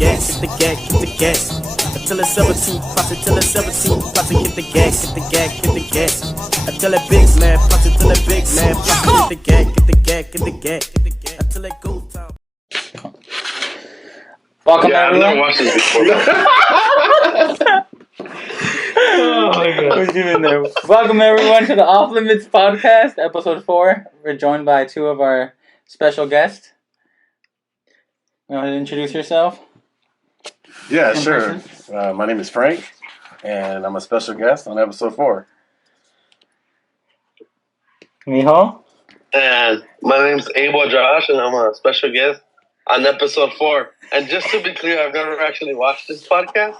gas, hit the gas, hit the gas. Until it's 17, pass it till it's 17, pass it, hit the gas, hit the gas, hit the gas. Until it big man, pass it till it big man, pass it, hit the gas, hit the gas, hit the gas, hit the gas. Until it go time. Welcome I've everyone. never watched this before. Oh my god. We're doing there. Welcome everyone to the Off Limits Podcast, episode 4. We're joined by two of our special guests. You want to introduce yourself? Yeah, In sure. person? My name is Frank, and I'm a special guest on episode 4. Mijo? And my name's Abel Josh, and I'm a special guest on episode 4. And just to be clear, I've never actually watched this podcast,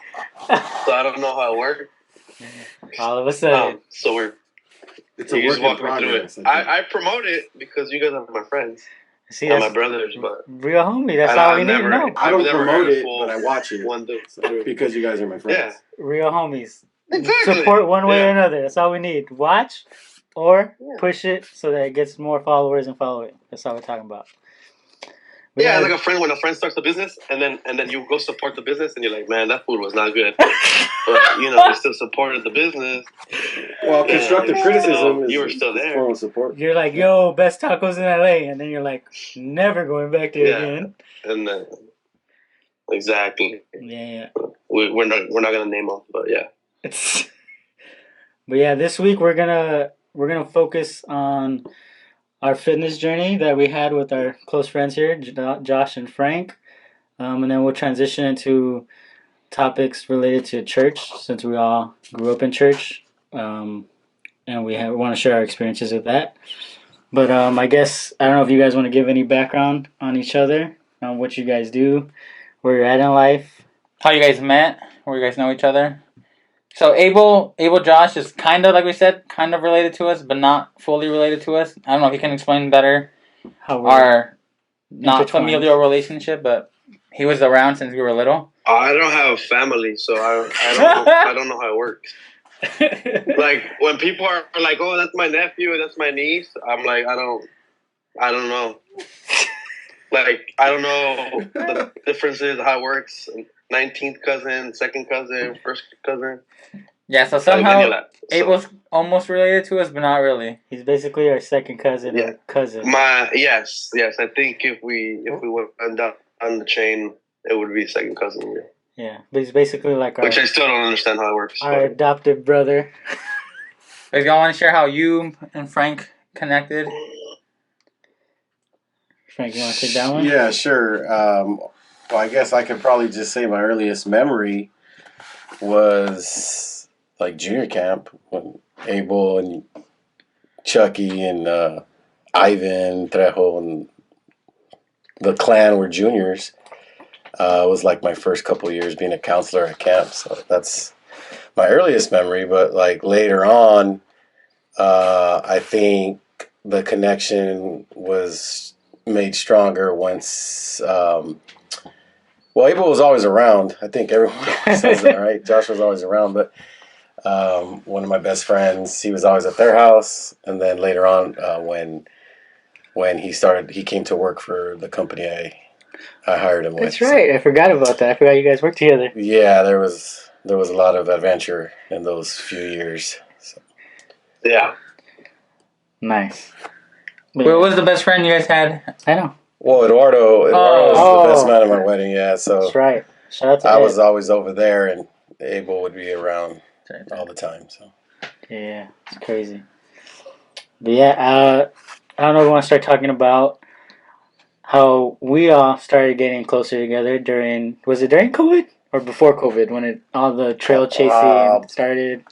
so I don't know how it works. All of a sudden. So It's you just walk me through it. I promote it because you guys are my friends See, and that's my brothers, but real homie. That's And all I've we need to never- know. I don't I've never promote heard a it, full but I watch it one dude. because you guys are my friends. Yeah, Real homies. exactly. Support one way or Yeah. another. That's all we need. Watch or Yeah. push it so that it gets more followers and follow it. That's all we're talking about. We Yeah, gotta- like a friend when a friend starts a business, and then you go support the business, and you're like, man, that food was not good, but you still supported the business. Well, constructive Yeah, criticism is you were still is there. form of support. You're like, yo, best tacos in LA, and then you're like, never going back there Yeah. again. And then exactly, Yeah. we're not gonna name them, but yeah. But yeah, this week we're gonna focus on our fitness journey that we had with our close friends here, Josh and Frank, and then we'll transition into topics related to church since we all grew up in church, and we want to share our experiences with that. But I guess I don't know if you guys want to give any background on each other, on what you guys do, where you're at in life, how you guys met, where you guys know each other. So Abel Josh is kind of, like we said, kind of related to us, but not fully related to us. I don't know if you can explain better How our not intertwined. familial relationship, but he was around since we were little. I don't have a family, so I don't know how it works. Like when people are like, "Oh, that's my nephew, that's my niece," I'm like, I don't know. Like I don't know the differences, how it works. 19th cousin, second cousin, first cousin. Yeah, so Like, any somehow of that. So, Abel's almost related to us, but not really. He's basically our second cousin Yeah. or cousin. yes. I think if we went down on the chain, it would be second cousin. Yeah. Yeah, but he's basically like our, Which I still don't understand how it works. our adopted brother. Guys, y'all want to share how you and Frank connected? Frank, you want to take that one? Yeah, sure. Well, I guess I could probably just say my earliest memory was like junior camp when Abel and Chucky and Ivan Trejo and the clan were juniors. It was like my first couple of years being a counselor at camp, so that's my earliest memory. But like later on, I think the connection was made stronger once. Well, Abel was always around. I think everyone says that, right? Josh was always around, but one of my best friends, he was always at their house. And then later on, when he came to work for the company I hired him with. That's right. I forgot about that. I forgot you guys worked together. Yeah, there was a lot of adventure in those few years. So. Yeah. Nice. But What was the best friend you guys had? I know. Well, Eduardo was Oh. the best man at my wedding. Yeah, so That's right. Shout out to I Ed. was always over there, and Abel would be around all the time. So. Yeah, it's crazy. But yeah, I don't know if we want to start talking about how we all started getting closer together was it during COVID or before COVID when all the trail chasing started?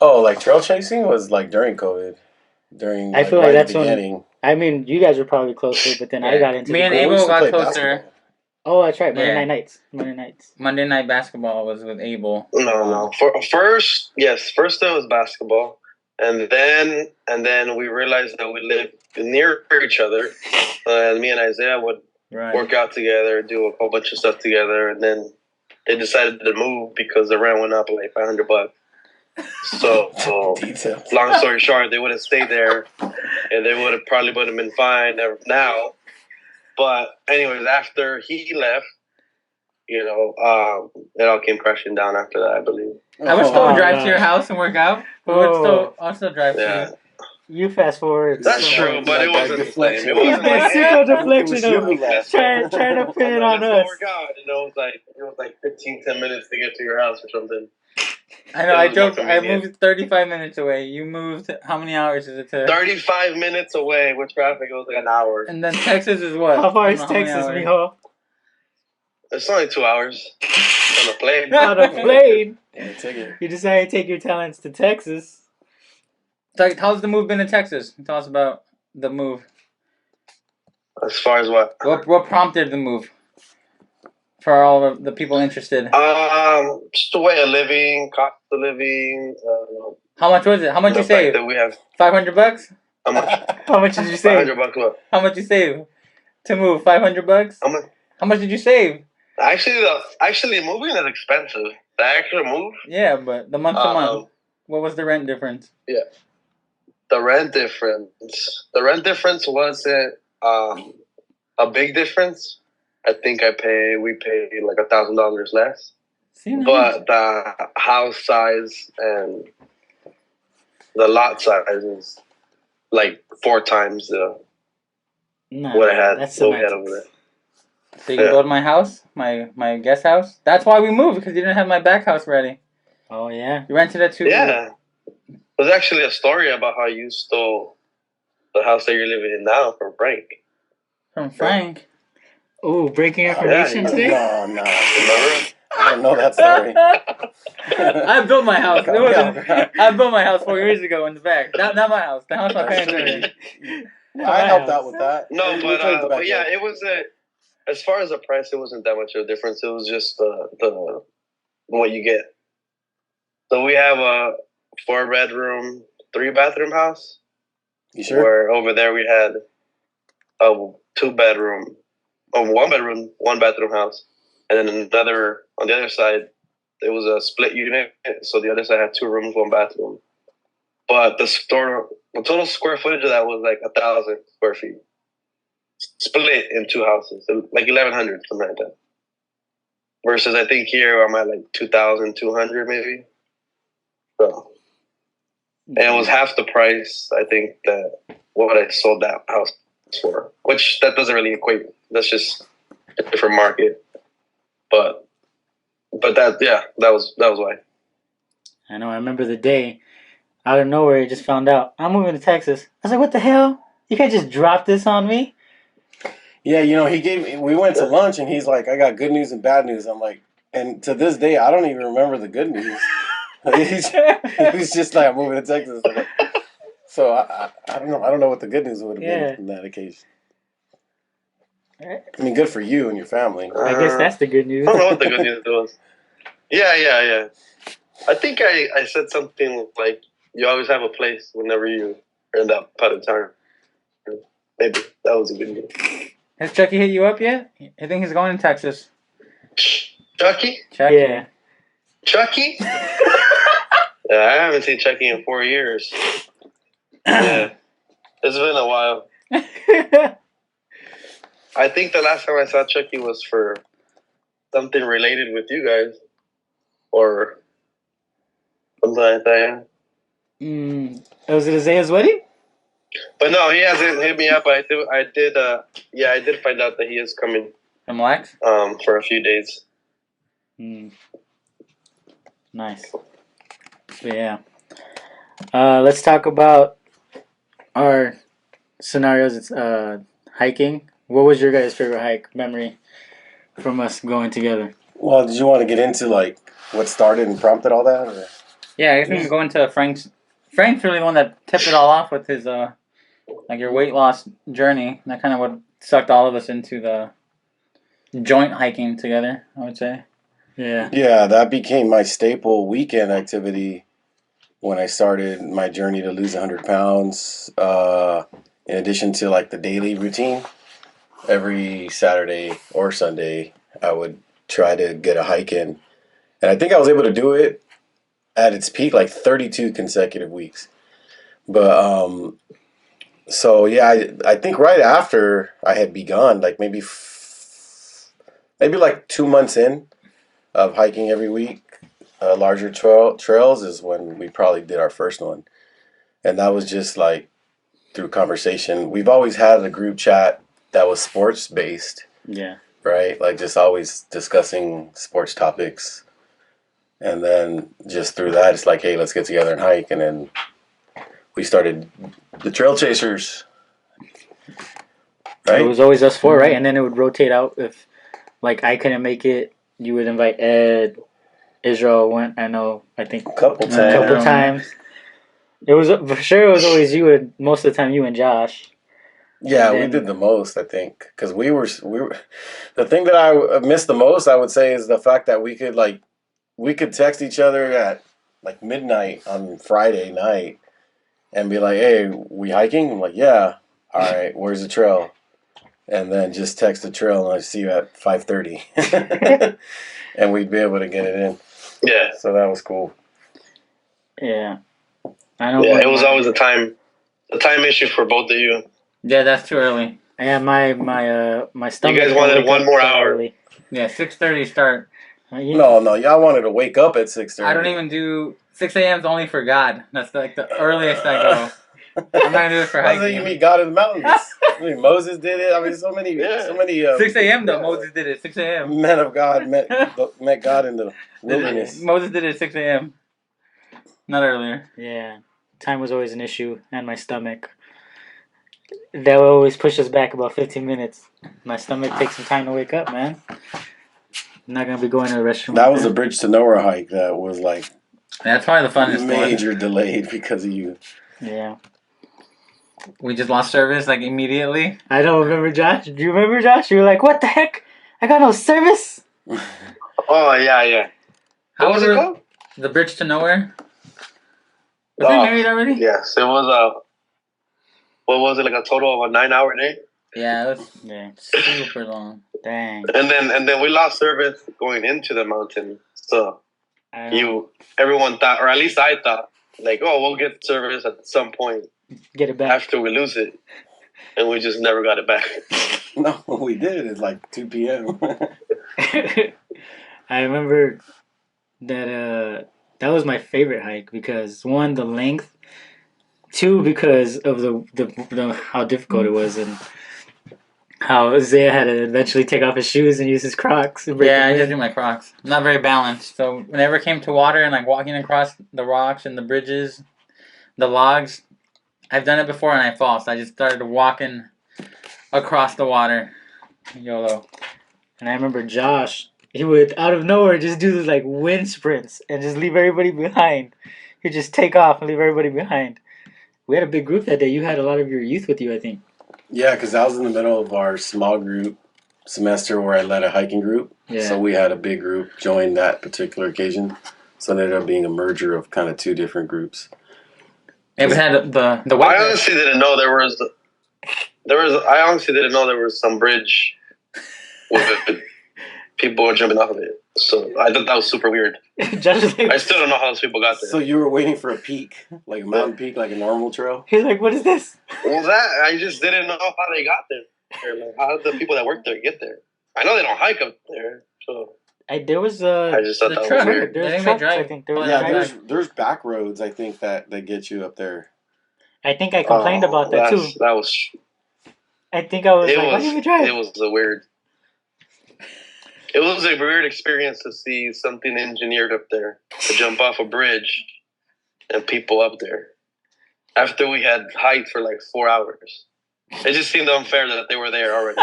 Oh, like trail chasing was like during COVID. I feel like right at that's the when- beginning. I mean, you guys were probably closer, but then I Yeah. got into Me the and Well, we Abel used to got play closer. basketball. Oh, that's right. Monday Yeah. night nights. Monday nights. Monday night basketball was with Abel. No. First there was basketball, and then we realized that we lived near each other, and me and Isaiah would Right. work out together, do a whole bunch of stuff together, and then they decided to move because the rent went up like $500. So Details. long story short, they would have stayed there, and they would have been fine now. But anyways, after he left, it all came crashing down after that, I believe. I would still Oh, drive to no. your house and work out. I'll still drive to Yeah, you. You fast forward. that's so true, much. but it Like that wasn't the deflection. same. It He's wasn't that like, sicko hey, deflection was of you last trying to put it on let's go us. work out. It was like 15, 10 minutes to get to your house or something. I know. It I was more joked. I convenient. moved 35 minutes away. You moved. How many hours is it to? 35 minutes away with traffic, it was like an hour. And then Texas is what? How far I is don't know many Texas, hours. mijo? It's only 2 hours on a plane. On a plane. Yeah, take it. You decided to take your talents to Texas. So, how's the move been to Texas? Tell us about the move. As far as what? What prompted the move? For all of the people interested. Just the way of living, cost of living. How much was it? How much the you fact save? that we have $500? how much? How much did you save? $500 what? How much you save to move? $500? How much? How much did you save? Actually, moving is expensive. The actual move. Yeah, but the month to month. Um, What was the rent difference? the rent difference. The rent difference wasn't a big difference. I think we pay like $1,000 less. See, nice. But the house size and the lot size is like 4 times No, what I had. that's What we had semantics. over there. So you can Yeah. build my house, my guest house. That's why we moved, because you didn't have my back house ready. Oh yeah. You rented it to Yeah, there's actually a story about how you stole the house that you're living in now from Frank. from Frank. Ooh, breaking information Yeah, today. No, no. Remember? I don't know that story. I built my house. It wasn't, Okay. I built my house 4 years ago in the back. Not my house. The house my parents lived in. I helped out with that. No, We played the but yeah, backyard. it was as far as the price, it wasn't that much of a difference. It was just the what you get. So we have a 4-bedroom, 3-bathroom house. You sure? Where over there we had a 2-bedroom, a 1-bedroom, 1-bathroom house, and then another on the other side. It was a split unit, so the other side had 2 rooms, 1 bathroom. But the total square footage of that was like 1,000 square feet, split in 2 houses, so like 1,100, something like that. Versus I think here I'm at like 2,200 maybe. So, and it was half the price I think that what I sold that house for, which that doesn't really equate. That's just a different market. But that was why. I know. I remember the day out of nowhere, he just found out I'm moving to Texas. I was like, "What the hell? You can't just drop this on me." Yeah, we went to lunch and he's like, I got good news and bad news. I'm like, and to this day, I don't even remember the good news. He was just like, I'm moving to Texas. I'm like, so I don't know. I don't know what the good news would have been on that occasion. I mean, good for you and your family. I guess that's the good news. I don't know what the good news was. Yeah. I think I said something like, you always have a place whenever you are in that part of time. Maybe that was a good news. Has Chucky hit you up yet? I think he's going to Texas. Chucky? Chucky. Yeah. Chucky? Yeah, I haven't seen Chucky in 4 years. Yeah. It's been a while. I think the last time I saw Chucky was for something related with you guys. Or something like that, yeah. Was it Isaiah's wedding? But no, he hasn't hit me up. I did find out that he is coming From Lex? for a few days. Nice. But yeah. Let's talk about our scenarios. It's hiking. What was your guys' favorite hike memory from us going together? Well, did you want to get into like what started and prompted all that? Or? Yeah, I guess we can go into Frank's. Frank's really the one that tipped it all off with his like your weight loss journey. That kind of what sucked all of us into the joint hiking together, I would say. Yeah. Yeah, that became my staple weekend activity when I started my journey to lose 100 pounds. In addition to like the daily routine, every Saturday or Sunday, I would try to get a hike in. And I think I was able to do it at its peak, like 32 consecutive weeks. But, so yeah, I think right after I had begun, like maybe maybe like 2 months in of hiking every week, larger trails is when we probably did our first one. And that was just like through conversation. We've always had a group chat that was sports based, Yeah. right? Like just always discussing sports topics. And then just through that, it's like, hey, let's get together and hike. And then we started the Trail Chasers, It right? was always us four, right? And then it would rotate out. If like I couldn't make it, you would invite Ed. Israel went. I think A couple a times. couple times. It was for sure. It was always you and most of the time you and Josh. Yeah, And we then- did the most, I think, because we were. The thing that I missed the most, I would say, is the fact that we could text each other at like midnight on Friday night and be like, "Hey, we hiking?" I'm like, "Yeah." All right, where's the trail? And then just text the trail, and I see you at 5:30, and we'd be able to get it in. Yeah. So that was cool. Yeah, I know. Yeah, it was always a time issue for both of you. Yeah, that's too early. Yeah, my stomach. guys don't wanted wake one up more so hour. early. Yeah, 6:30 start. No, y'all wanted to wake up at 6:30. I don't even do 6 a.m. is only for God. That's like the earliest I go. I'm not gonna do it for That's how hiking. you meet God in the mountains. I mean, Moses did it. I mean, so many 6 a.m. though. Moses did it. 6 a.m. men of God met God in the wilderness. Moses did it at 6 a.m. Not earlier. Yeah, time was always an issue, and my stomach. That would always push us back about 15 minutes. My stomach takes some time to wake up, man. I'm not gonna be going to the restroom. That like was a Bridge to Nowhere hike that was like That's probably the funnest one. major delayed because of you. Yeah, We just lost service like immediately. I don't remember Josh. Do you remember Josh? You were like, "What the heck? I got no service." Oh yeah. How What was it called? The Bridge to Nowhere. Was Oh, they married already? Yes, it was what was it, like a total of a 9-hour day? Yeah, it was Yeah, super long. dang. And then we lost service going into the mountain. So I don't know. everyone thought, or at least I thought, like, oh, we'll get service at some point Get it back. after we lose it, and we just never got it back. No, we did. It's like 2 p.m. I remember that that was my favorite hike because one, the length, two, because of the how difficult it was, and how Isaiah had to eventually take off his shoes and use his Crocs. And break Yeah, I them just in. do my Crocs. I'm not very balanced. So whenever it came to water and like walking across the rocks and the bridges, the logs, I've done it before and I fall. So I just started walking across the water. YOLO. And I remember Josh, he would out of nowhere just do these like wind sprints and just leave everybody behind. He'd just take off and leave everybody behind. We had a big group that day. You had a lot of your youth with you, I think. Yeah, because I was in the middle of our small group semester where I led a hiking group. Yeah. So we had a big group join that particular occasion. So it ended up being a merger of kind of two different groups. It had the I white. honestly didn't know there was. I honestly didn't know there was some bridge with people were jumping off of it. So I thought that was super weird. Josh was I like, still don't know how those people got there. So you were waiting for a peak, like a mountain peak, like a normal trail? he's like, "What is this?" Well, that I just didn't know how they got there. Like, how did the people that work there get there? I know they don't hike up there, so There was I just thought The that was truck. weird. there I was think they trucks, I drive. think there was Oh, Yeah, trucks. there's back roads, I think, that get you up there. I think I complained about that too. That was. I think I was It like, "Why was. didn't we drive?" It was a weird. It was a weird experience to see something engineered up there to jump off a bridge, and people up there. After we had hiked for like 4 hours, it just seemed unfair that they were there already.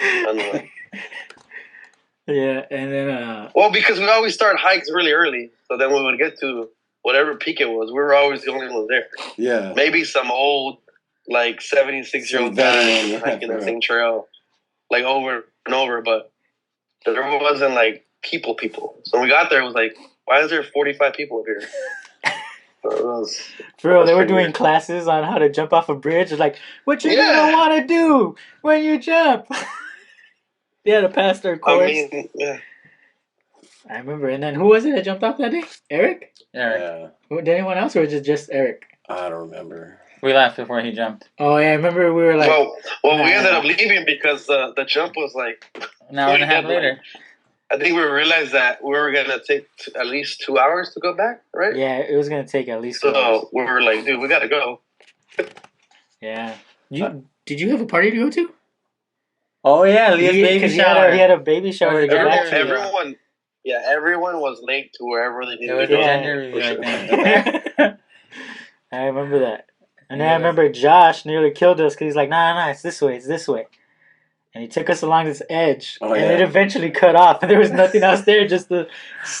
I don't know. Yeah, and then Well, because we always start hikes really early, so then we would get to whatever peak it was. We were always the only ones there. Yeah. Maybe some old, like 76-year-old Some guy veteran, yeah, hiking the bro. same trail, like over and over, but there wasn't like people. So when we got there, it was like, why is there 45 people up here? So it was, for real, they were pretty doing weird. classes on how to jump off a bridge. It's like, what you Yeah. gonna want to do when you jump? They had to pass their course. I mean, yeah. I remember. And then who was it that jumped off that day? Eric? Eric. Yeah. Did anyone else, or was it just Eric? I don't remember. We left before he jumped. Oh yeah, I remember we were like, Well, we ended up leaving because the jump was like An hour and a half later. I think we realized that we were gonna take at least 2 hours to go back, right? Yeah, it was gonna take at least 2 hours. So we were like, dude, we gotta go. Yeah. Did you have a party to go to? Oh yeah, Leah's baby 'cause shower. He had a baby shower to go back to. Everyone was late to wherever they It needed was to a go. gender reveal, I think. I remember that. And then I Yes. remember Josh nearly killed us because he's like, nah, it's this way. And he took us along this edge, Oh, and yeah. it eventually cut off. There was nothing else there, just the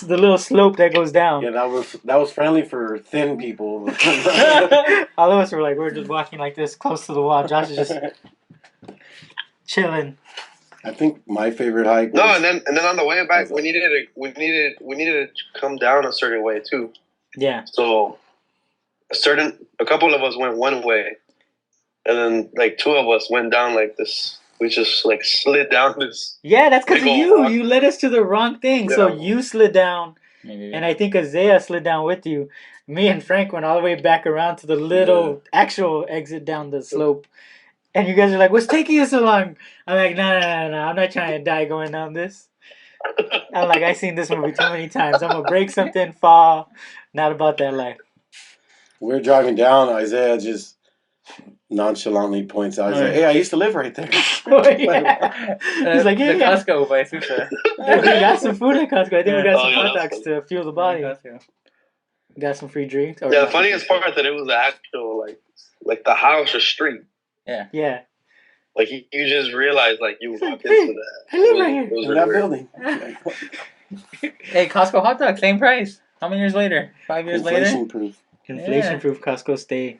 little slope that goes down. Yeah, that was friendly for thin people. All of us were like, we're just walking like this, close to the wall. Josh is just chilling. I think my favorite hike. No, was- and then on the way back, we needed to come down a certain way too. Yeah. So a couple of us went one way, and then like 2 of us went down like this. We just like slid down this. Yeah, that's because of Big old you. rock. You led us to the wrong thing. So Yeah. you slid down, Maybe. and I think Isaiah slid down with you. Me and Frank went all the way back around to the little actual exit down the slope. And you guys are like, what's taking you so long? I'm like, no. I'm not trying to die going down this. I'm like, I've seen this movie too many times. I'm going to break something, fall. Not about that life. We're driving down. Isaiah just nonchalantly points out. He's like, "Hey, I used to live right there." Oh, yeah. He's like, yeah, the yeah. Costco by Susa. We got some food at Costco. I think we got Oh, some yeah, hot that's dogs to fuel the body. Costco. Got some free drinks. Or Yeah, the not free funniest drinks. part that it was the actual like the house or street. Yeah. Like you just realized like you walked Hey, into that. I live right It here. was In really that weird. building. Hey, Costco hot dog, same price. How many years later? 5 years later? Inflation proof. Inflation proof Costco stay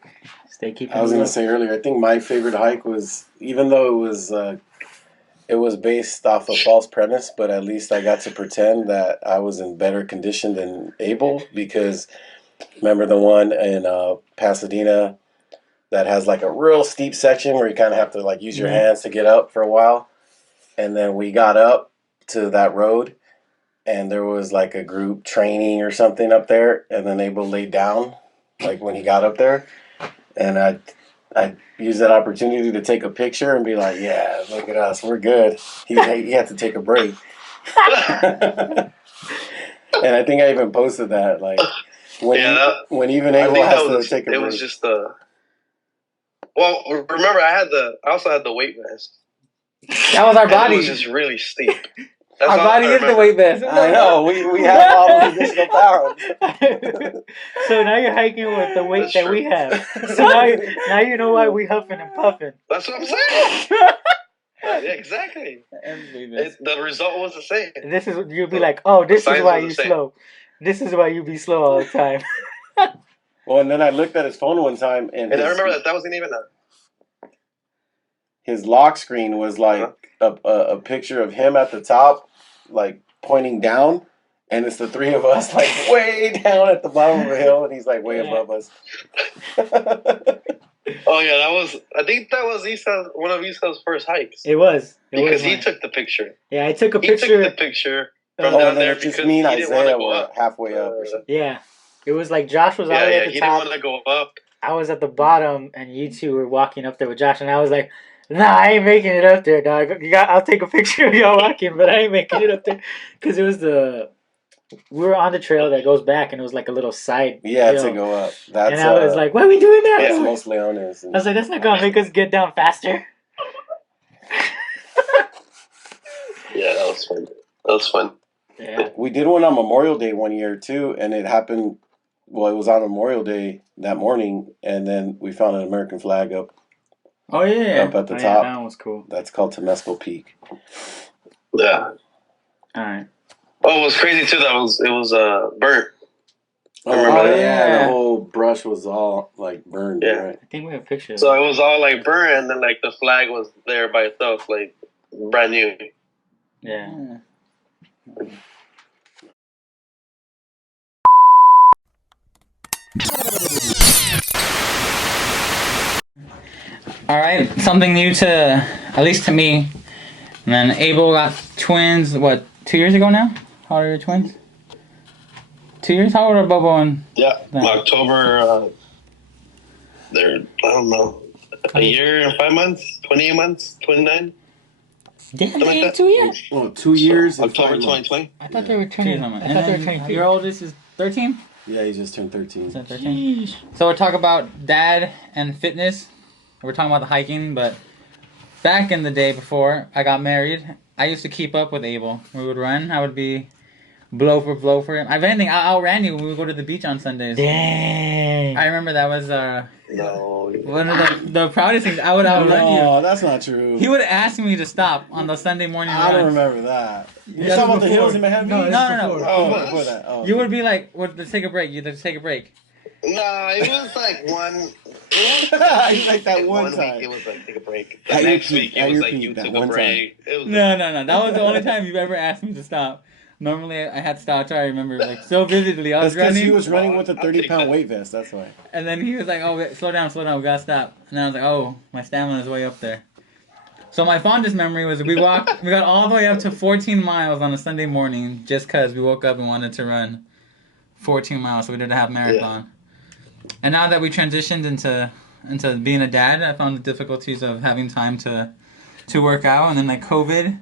keeping I was it gonna up. say earlier. I think my favorite hike was, even though it was based off a false premise, but at least I got to pretend that I was in better condition than Abel, because remember the one in Pasadena that has like a real steep section where you kind of have to like use your Mhm. hands to get up for a while, and then we got up to that road, and there was like a group training or something up there, and then Abel laid down like when he got up there, and I used that opportunity to take a picture and be like, yeah, look at us, we're good. He had to take a break. And I think I even posted that, like, when even I Abel think has that to was take a it break. was just the. Well, remember I also had the weight vest. That was our And body. it was just really steep. That's Our all body I is the remember. weight vest. I know, we have all those additional pounds. So now you're hiking with the weight That's that true. we have. So now you know why we huffing and puffing. That's what I'm saying. Yeah, exactly. The result was the same. This is you'll be like, oh, this is Signs why are the you same. slow. This is why you be slow all the time. Well, and then I looked at his phone one time, and And I remember that wasn't even his lock screen was like a picture of him at the top, like pointing down, and it's the three of us like way down at the bottom of a hill, and he's like way above us. Oh yeah, I think that was one of Isa's first hikes. It was. Because he mine. took the picture. Yeah, I took a He took picture. the picture from Oh, down and then there it's just because me and he didn't want Isaiah to go were up. halfway up or something. Yeah. It was like Josh was all the way at He the didn't top. want to go up. I was at the bottom, and you two were walking up there with Josh, and I was like, "Nah, I ain't making it up there, dog. I'll take a picture of y'all walking, but I ain't making it up there because it was we were on the trail that goes back, and it was like a little side Yeah, hill. to go up. That's And I was like, "Why are we doing that?" that's Yeah. Los Leones. I was like, "That's not gonna make us get down faster." Yeah, that was fun. That was fun. Yeah. We did one on Memorial Day one year too, and it happened. Well, it was on Memorial Day that morning, and then we found an American flag up Oh yeah. up at the Oh, yeah, top. that one was cool. That's called Temescal Peak. Yeah. All right. Oh, it was crazy too. It was burnt. Oh, remember that. yeah, the Yeah. whole brush was all like burned. Yeah. Right? I think we have pictures. So it was all like burnt, and then like the flag was there by itself, like brand new. Yeah. All right, something new to, at least to me. And then Abel got twins, what, 2 years ago now? How old are your twins? 2 years? How old are Bobo and... Yeah, Yeah. October. They're I don't know, a year and 5 months, 28 months, 29. Damn, Like they ain't that? two yet. Well, 2 years and October 5 months. 2020. I thought they were turning. I And thought they were then turning your oldest is 13. Yeah, he just turned 13. So 13. Jeez. So we're talking about dad and fitness. We're talking about the hiking, but back in the day before I got married, I used to keep up with Abel. We would run. I would be blow for him. If anything, I outran you when we would go to the beach on Sundays. Dang. I remember that was No. one of the proudest things. I would outrun you. No, that's not true. He would ask me to stop on the Sunday morning I don't runs. remember that. You're That's talking about the before. hills in Manhattan No, Beach? No. Oh, before that. Oh. You would be like, let's take a break. Let's take a break. Nah, it was like one. It's like that one week time. it was like take a break. The At your next peak, week at it was your like peak, you that took one a time. break. It was No. That was the only time you've ever asked me to stop. Normally, I had stopped. I remember like so vividly. I That's was because he running, was running with a I'll take 30-pound that. weight vest. That's why. and then he was like, "Oh, wait, slow down, we gotta stop." And I was like, "Oh, my stamina is way up there." So my fondest memory was we got all the way up to 14 miles on a Sunday morning just because we woke up and wanted to run 14 miles. So we did a half marathon. And now that we transitioned into being a dad, I found the difficulties of having time to work out, and then like COVID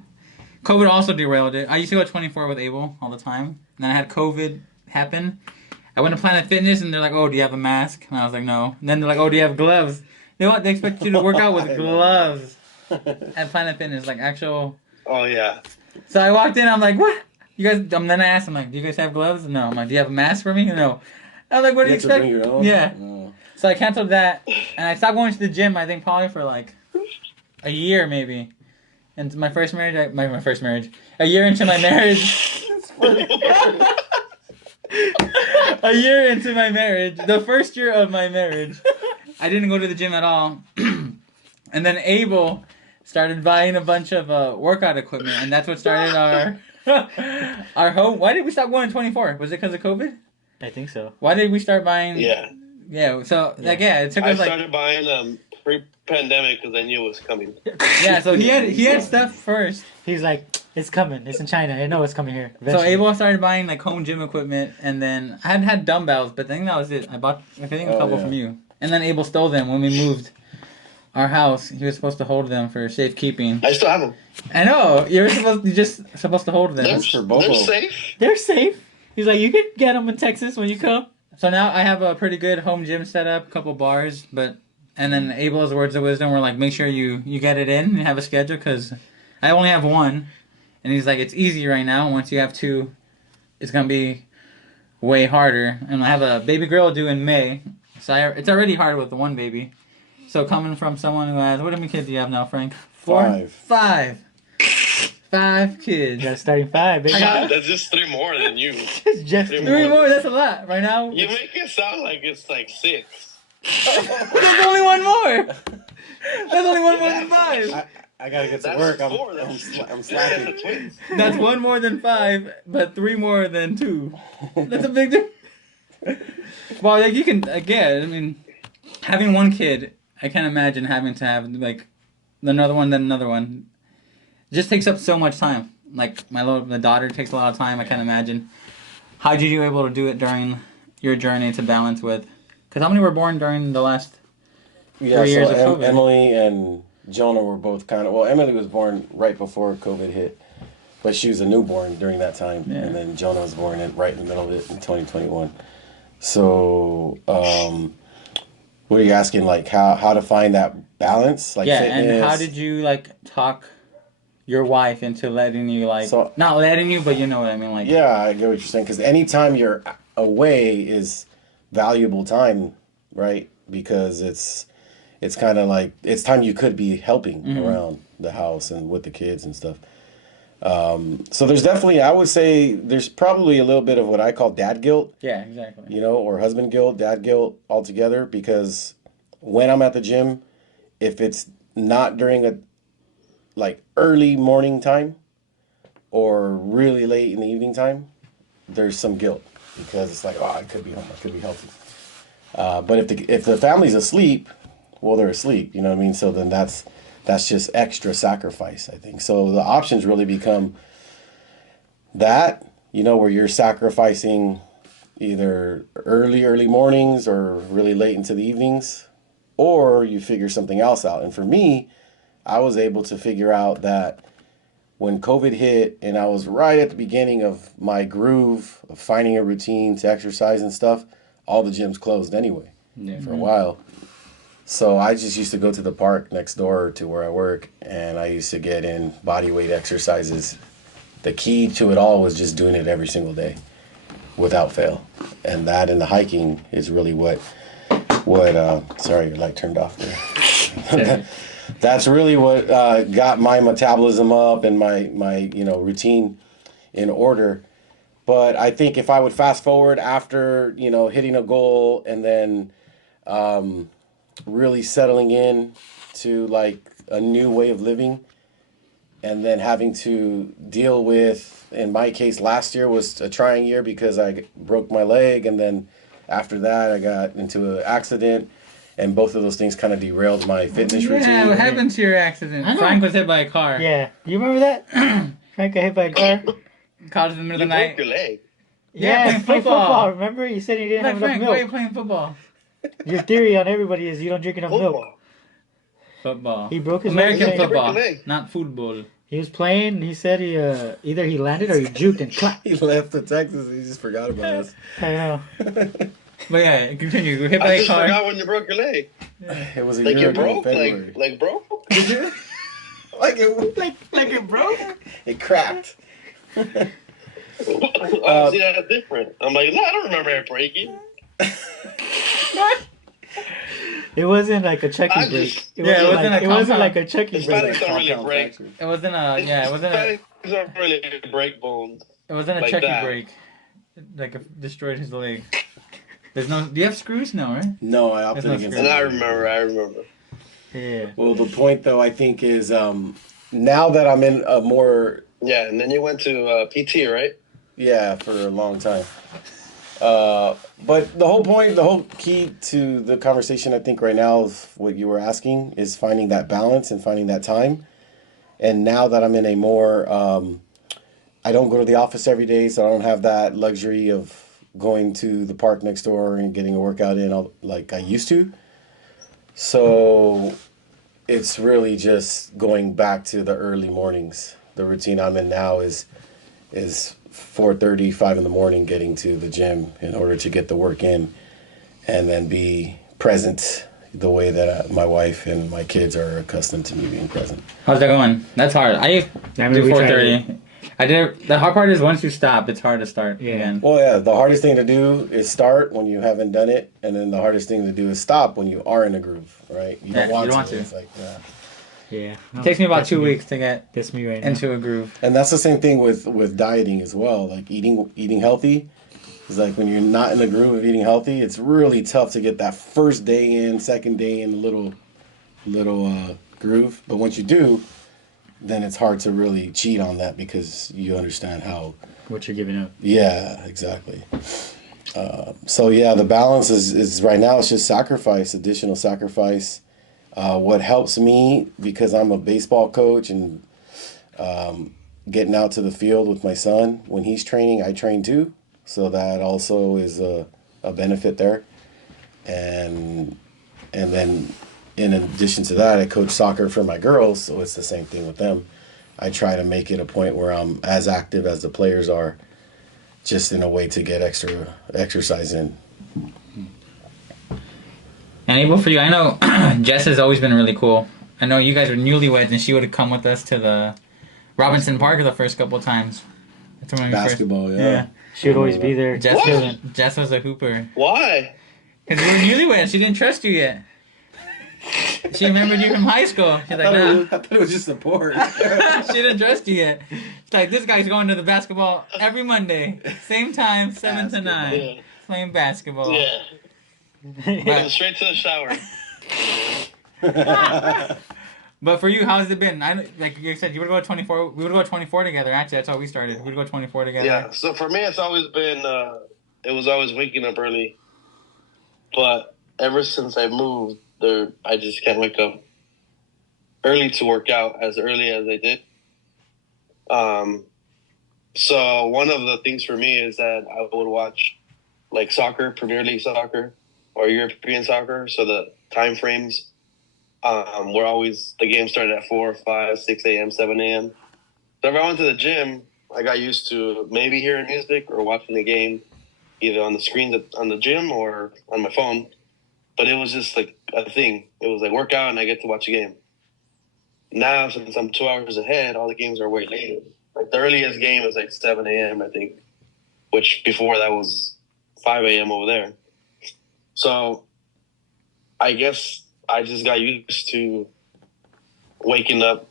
also derailed it. I used to go 24 with Abel all the time, and then I had COVID happen. I went to Planet Fitness, and they're like, "Oh, do you have a mask?" And I was like, "No." And then they're like, "Oh, do you have gloves?" They expect you to work out with I know. gloves at Planet Fitness, like actual. Oh yeah. So I walked in, I'm like, "What? You guys?" Then I asked them, like, "Do you guys have gloves?" No. I'm like, "Do you have a mask for me?" No. I'm like, "What do you have to expect?" bring your own? Yeah. Oh. So I canceled that, and I stopped going to the gym. I think probably for like a year, maybe. And my first marriage, a year into my marriage, a year into my marriage, the first year of my marriage, I didn't go to the gym at all. And then Abel started buying a bunch of workout equipment, and that's what started our home. Why did we stop going to 24? Was it because of COVID? I think so. Why did we start buying? Yeah. Yeah. So it took I us like. started buying pre-pandemic because I knew it was coming. Yeah, so he had stuff first. He's like, it's coming. It's in China. I know it's coming here. So eventually. Abel started buying like home gym equipment, and then I had dumbbells, but I think that was it. I think a Oh, couple yeah. from you, and then Abel stole them when we moved our house. He was supposed to hold them for safekeeping. I still have them. I know you're just supposed to hold them. That's for Bobo. They're safe. They're safe. He's like, you can get them in Texas when you come. So now I have a pretty good home gym set up, a couple bars, and then Abel's words of wisdom were like, make sure you get it in and have a schedule because I only have one, and he's like, it's easy right now. Once you have two, it's gonna be way harder. And I have a baby girl due in May, so it's already hard with the one baby. So coming from someone who has, what many kids do you have now, Frank? 4? 5. 5 kids. You got a starting 5, baby. That's just 3 more than you. It's just 3 more, that's a lot. Right now, You make it sound like it's like 6. there's only one more. That's only one more than 5. I gotta get to That's work. 4. I'm That's slacking. the twins. That's one more than 5, but 3 more than 2. That's a big difference. Well, like you can, again, I mean, having one kid, I can't imagine having to have like another one, then another one. It just takes up so much time. Like the daughter takes a lot of time. I can't imagine. How did you able to do it during your journey to balance with? Because how many were born during the last? Yeah, 3 years of so COVID. Emily and Jonah were both kind of... Well, Emily was born right before COVID hit, but she was a newborn during that time. Yeah. And then Jonah was born right in the middle of it in 2021. So, what are you asking? Like, how to find that balance? Like Yeah, fitness? and how did you like talk your wife into letting you like So- not letting you, but you know what I mean, like Yeah, I get what you're saying. Because anytime you're away is valuable time, right? Because it's kind of like it's time you could be helping around the house and with the kids and stuff. So there's definitely, I would say, there's probably a little bit of what I call dad guilt, Yeah, exactly. you know, or husband guilt, dad guilt altogether. Because when I'm at the gym, if it's not during a like early morning time or really late in the evening time, there's some guilt because it's like, oh, I could be home, I could be healthy. But if the family's asleep, well, they're asleep, you know what I mean? So then that's just extra sacrifice, I think. So the options really become that, you know, where you're sacrificing either early mornings or really late into the evenings, or you figure something else out. And for me, I was able to figure out that when COVID hit and I was right at the beginning of my groove of finding a routine to exercise and stuff, all the gyms closed anyway for a while. So I just used to go to the park next door to where I work, and I used to get in body weight exercises. The key to it all was just doing it every single day without fail. And that and the hiking is really what sorry, your light turned off there. That's really what got my metabolism up and my routine in order. But I think if I would fast forward after hitting a goal and then really settling in to like a new way of living, and then having to deal with, in my case, last year was a trying year because I broke my leg, and then after that I got into an accident. And both of those things kind of derailed my fitness routine. Yeah, what happened to your accident? Frank was hit by a car. Yeah, you remember that? Frank got hit by a car. Caught us in the middle of the night. Broke your leg. Yeah, playing playing football. Remember, you said you didn't Like have enough Frank, why are you milk. playing football? Your theory on everybody is you don't drink enough milk. Football. Football. He broke his American leg. football, Broke your leg. not football. He was playing. He said he either he landed or he juked and clapped. He left to Texas. He just forgot about us. I know. But yeah, continue. You were hit by I a just car. forgot when you broke your leg. It was a Like year you ago in broke? February. Like broke? Like it, Like it broke? it cracked. Oh, see, that's different. I'm like, no, I don't remember it breaking. It wasn't like a Chucky I break. just- It Yeah, wasn't it wasn't a like, it wasn't compound. like a Chucky break. Hispanics don't really Compound break. fracture. It wasn't a it wasn't a Hispanics don't really break bones. like Chucky break. Like it destroyed his leg. There's no. Do you have screws? No, right? No, I opted There's no against screws. And it. I remember. Yeah. Well, the point though, I think, is now that I'm in a more Yeah, and then you went to PT, right? for a long time. But the whole point, the whole key to the conversation, I think, right now of what you were asking is finding that balance and finding that time. And now that I'm in a more, I don't go to the office every day, so I don't have that luxury of going to the park next door and getting a workout in like I used to. So it's really just going back to the early mornings. The routine I'm in now is 4:30, 5 in the morning, getting to the gym in order to get the work in, and then be present the way that my wife and my kids are accustomed to me being present. How's that going? That's hard. I mean, do we tried 4:30. I did. The hard part is once you stop, it's hard to start Yeah. again. Well, yeah, the hardest thing to do is start when you haven't done it, and then the hardest thing to do is stop when you are in a groove, right? You Yeah, you don't want to. It's like, yeah. Yeah. It takes me about 2 weeks to get That's me right now. into a groove. And that's the same thing with dieting as well. Like eating healthy is like when you're not in the groove of eating healthy, it's really tough to get that first day in, second day in, little groove. But once you do, then it's hard to really cheat on that because you understand how. What you're giving up. Yeah, exactly. So yeah, the balance is right now it's just sacrifice, additional sacrifice. What helps me, because I'm a baseball coach and getting out to the field with my son, when he's training, I train too. So that also is a benefit there. And then in addition to that, I coach soccer for my girls, so it's the same thing with them. I try to make it a point where I'm as active as the players are, just in a way to get extra exercise in. And Abel, for you, I know Jess has always been really cool. I know you guys were newlyweds, and she would have come with us to the Robinson Park the first couple of times. That's when we first- Basketball, yeah. Yeah. She would always be there. Jess was a hooper. Why? Because we were newlyweds. She didn't trust you yet. She remembered you from high school. She's like, nah. I thought it was just support. She didn't trust you yet. It's like, this guy's going to the basketball every Monday. Same time, 7 to 9. Yeah. Playing basketball. Yeah. Going straight to the shower. But for you, how's it been? Like you said, you would go 24. We would go 24 together. Actually, that's how we started. We would go 24 together. Yeah. So for me, it's always been. It was always waking up early. But ever since I moved, I just can't wake up early to work out as early as I did. So one of the things for me is that I would watch like soccer, Premier League soccer, or European soccer. So the time frames. We're always, the game started at 4, 5, 6 a.m., 7 a.m. So if I went to the gym, I got used to maybe hearing music or watching the game, either on the screen on the gym or on my phone. But it was just like a thing. It was like workout and I get to watch a game. Now, since I'm 2 hours ahead, all the games are way later. Like the earliest game is like 7 a.m., I think, which before that was 5 a.m. over there. So I guess I just got used to waking up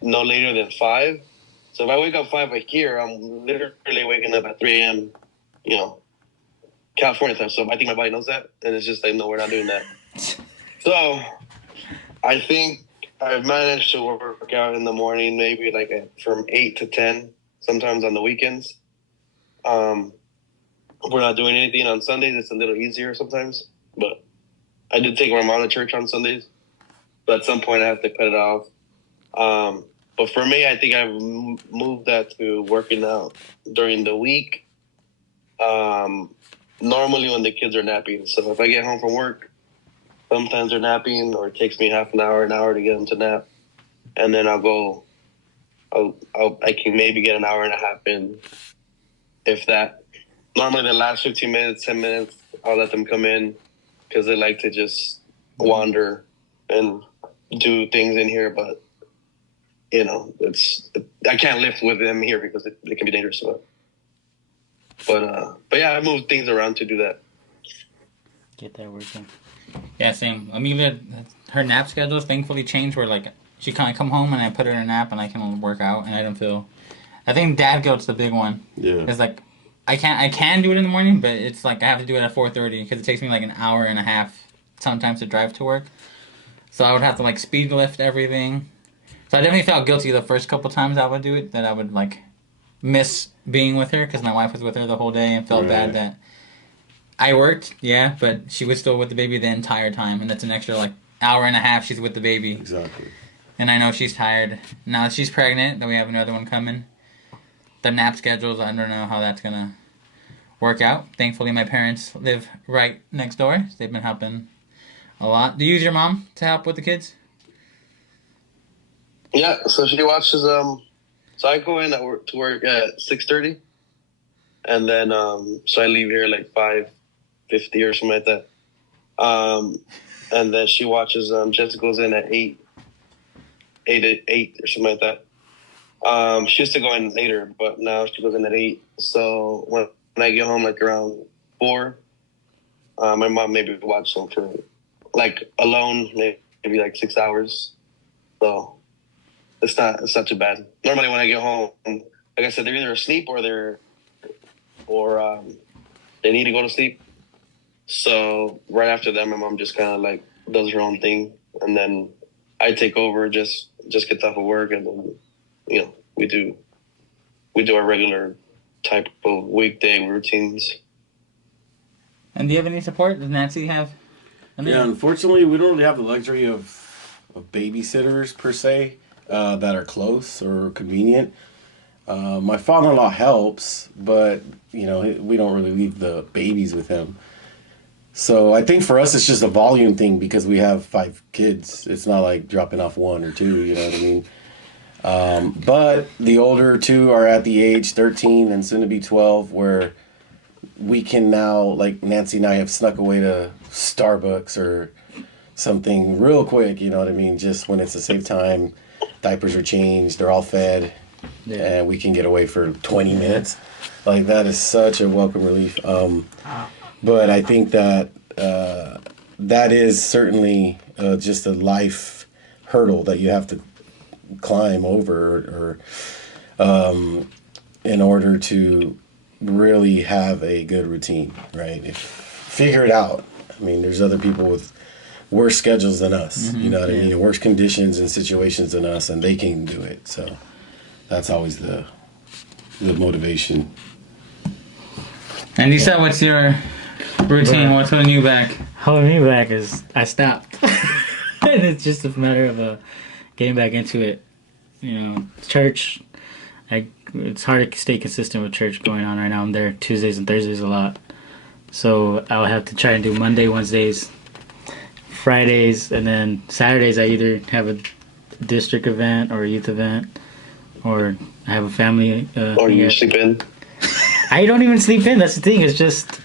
no later than 5. So if I wake up 5 here, I'm literally waking up at 3 a.m., California time. So I think my body knows that. And it's just like, no, we're not doing that. So I think I've managed to work out in the morning, maybe like from 8 to 10, sometimes on the weekends. We're not doing anything on Sundays. It's a little easier sometimes. But I did take my mom to church on Sundays. But at some point, I have to cut it off. But for me, I think I've moved that to working out during the week. Normally when the kids are napping. So if I get home from work, sometimes they're napping, or it takes me half an hour to get them to nap. And then I can maybe get an hour and a half in, if that. Normally the last 15 minutes, 10 minutes, I'll let them come in because they like to just wander and do things in here. But, I can't lift with them here because it can be dangerous. But yeah, I moved things around to do that. Get that working. Yeah, same. I mean, her nap schedules thankfully changed where, like, she kind of come home and I put her in a nap and I can work out and I don't feel... I think dad guilt's the big one. Yeah. It's like, I can do it in the morning, but it's like I have to do it at 4:30 because it takes me like an hour and a half sometimes to drive to work. So I would have to, like, speed lift everything. So I definitely felt guilty the first couple times I would do it, that I would, like, miss being with her because my wife was with her the whole day and felt bad that I worked, yeah, but she was still with the baby the entire time, and that's an extra, like, hour and a half she's with the baby. Exactly. And I know she's tired. Now that she's pregnant, then we have another one coming. The nap schedules, I don't know how that's going to work out. Thankfully, my parents live right next door. They've been helping a lot. Do you use your mom to help with the kids? Yeah, so she watches... So I go in to work at 6:30, and then so I leave here like 5:50 or something like that. And then she watches. Jessica goes in at 8 or something like that. She used to go in later, but now she goes in at 8. So when I get home, like around 4, my mom maybe watch them for like alone, maybe like 6 hours. So. It's not too bad. Normally when I get home, like I said, they're either asleep or they need to go to sleep. So right after that, my mom just kind of like does her own thing, and then I take over, just gets off of work, and then we do our regular type of weekday routines. And do you have any support? Does Nancy have? Yeah, unfortunately, we don't really have the luxury of babysitters per se. That are close or convenient. My father-in-law helps, but we don't really leave the babies with him. So I think for us it's just a volume thing because we have 5 kids. It's not like dropping off 1 or 2, you know what I mean? But the older 2 are at the age 13 and soon to be 12 where we can now, like Nancy and I have snuck away to Starbucks or something real quick, you know what I mean? Just when it's a safe time. Diapers are changed, they're all fed, and we can get away for 20 minutes. Like, that is such a welcome relief. But I think that that is certainly just a life hurdle that you have to climb over or in order to really have a good routine, right? Figure it out. I mean, there's other people with worse schedules than us, you know what I mean? Worse conditions and situations than us, and they can do it. So that's always the motivation. And you said, what's your routine? What's holding you back? Holding me back is I stopped. And it's just a matter of getting back into it. Church. It's hard to stay consistent with church going on right now. I'm there Tuesdays and Thursdays a lot. So I'll have to try and do Monday, Wednesdays, Fridays, and then Saturdays I either have a district event or a youth event, or I have a family. Or thing you at- sleep in. I don't even sleep in. That's the thing. It's just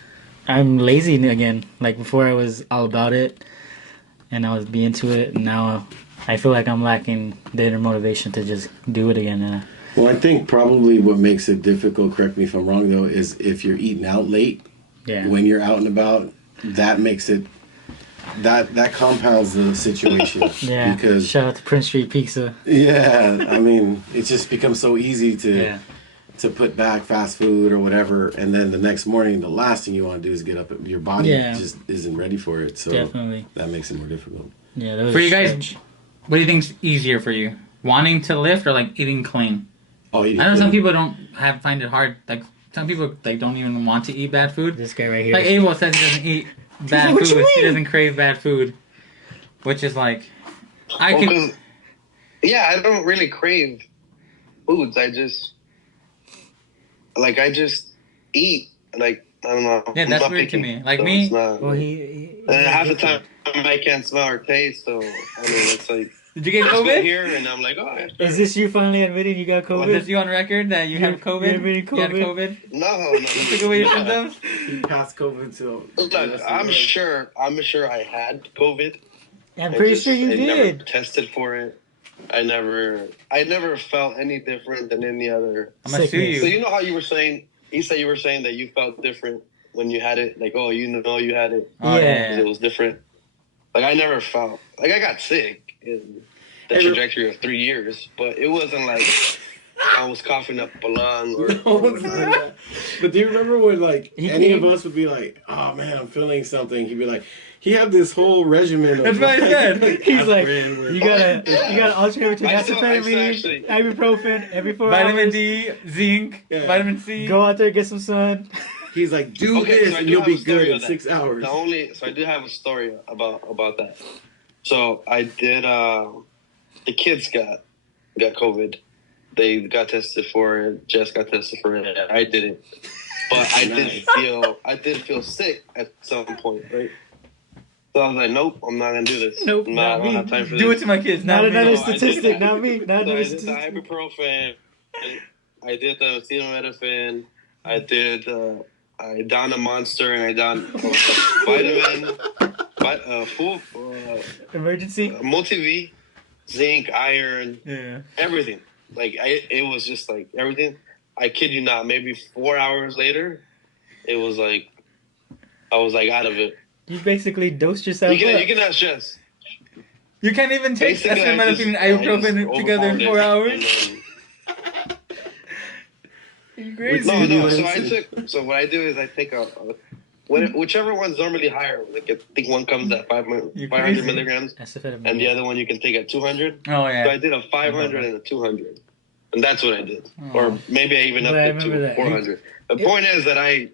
I'm lazy again. Like before, I was all about it, and I was be into it. And now I feel like I'm lacking the inner motivation to just do it again. Well, I think probably what makes it difficult, correct me if I'm wrong though, is if you're eating out late Yeah. when you're out and about, that makes it that compounds the situation. Yeah. Because Shout out to Prince Street Pizza. yeah, I mean, it just becomes so easy to Yeah. put back fast food or whatever, and then the next morning, the last thing you want to do is get up. Your body Yeah. just isn't ready for it, so Definitely. that makes it more difficult. Yeah. That was For you a guys, stretch. what do you think's easier for you? Wanting to lift or like eating clean? Oh, I know some people don't find it hard. Like some people like don't even want to eat bad food. This guy right here. Like Abel says he doesn't eat bad "What you food. He mean?" doesn't crave bad food, which is like I Well, can. 'cause- yeah, I don't really crave foods. I just eat. Like I don't know. Yeah, I'm that's not weird to picky, me. Like so me- it's not- Well, and half the time I can't smell or taste. So I mean, it's like Did you get let's go COVID? here, and I'm like, oh, yeah, Is this you finally admitting you got Was COVID? this you on record that you have You COVID? admitted You had COVID? COVID? no. Took away your symptoms? He passed COVID till. Look, I'm sure I had COVID. I'm I pretty just- sure you I never did. tested for it. I never felt any different than any other. I'm gonna sue Sickness. So you. you know how you were saying? You said you were saying that you felt different when you had it. Like, oh, you know, you had it. Oh, Yeah. 'Cause it was different. Like I never felt like I got sick in the trajectory of 3 years, but it wasn't like I was coughing up a lung or. No, it's not that. But do you remember when like He any came- of us would be like, "Oh man, I'm feeling something." He'd be like, he had this whole regimen. Of That's what I said. He's like, aspirin where- you gotta alternate between I saw acetaminophen, actually- ibuprofen every 4 Vitamin hours. D, zinc, Yeah. vitamin C. Go out there, get some sun. He's like, do Okay, this so I and do you'll have be a story good in of that. 6 hours. So I do have a story about that. So I did. The kids got COVID. They got tested for it. Jess got tested for it. I didn't. But I did feel sick at some point, right? So I was like, nope, I'm not gonna do this. Nope, I not don't me. have time for Do it this. to my kids, Not not another me. I did statistic, that. not me. Not So I another did the statistic. ibuprofen. I did the acetaminophen. I did. I downed a Monster and I downed vitamin, full Emergency. multi-V, zinc, iron, Yeah. everything. Like it was just like everything. I kid you not. Maybe 4 hours later, it was like I was like out of it. You basically dosed yourself You up. can ask Jess. You can't even take Basically, I acetaminophen and ibuprofen together in 4 hours. You crazy? No. So what I do is I take whichever one's normally higher. Like I think one comes at 500 You're crazy. milligrams, Acetaminophen. and the other one you can take at 200. Oh So I yeah. did a 500 and a 200, and that's what I did. Or maybe I even But I upped it remember to that. 400. The point is that I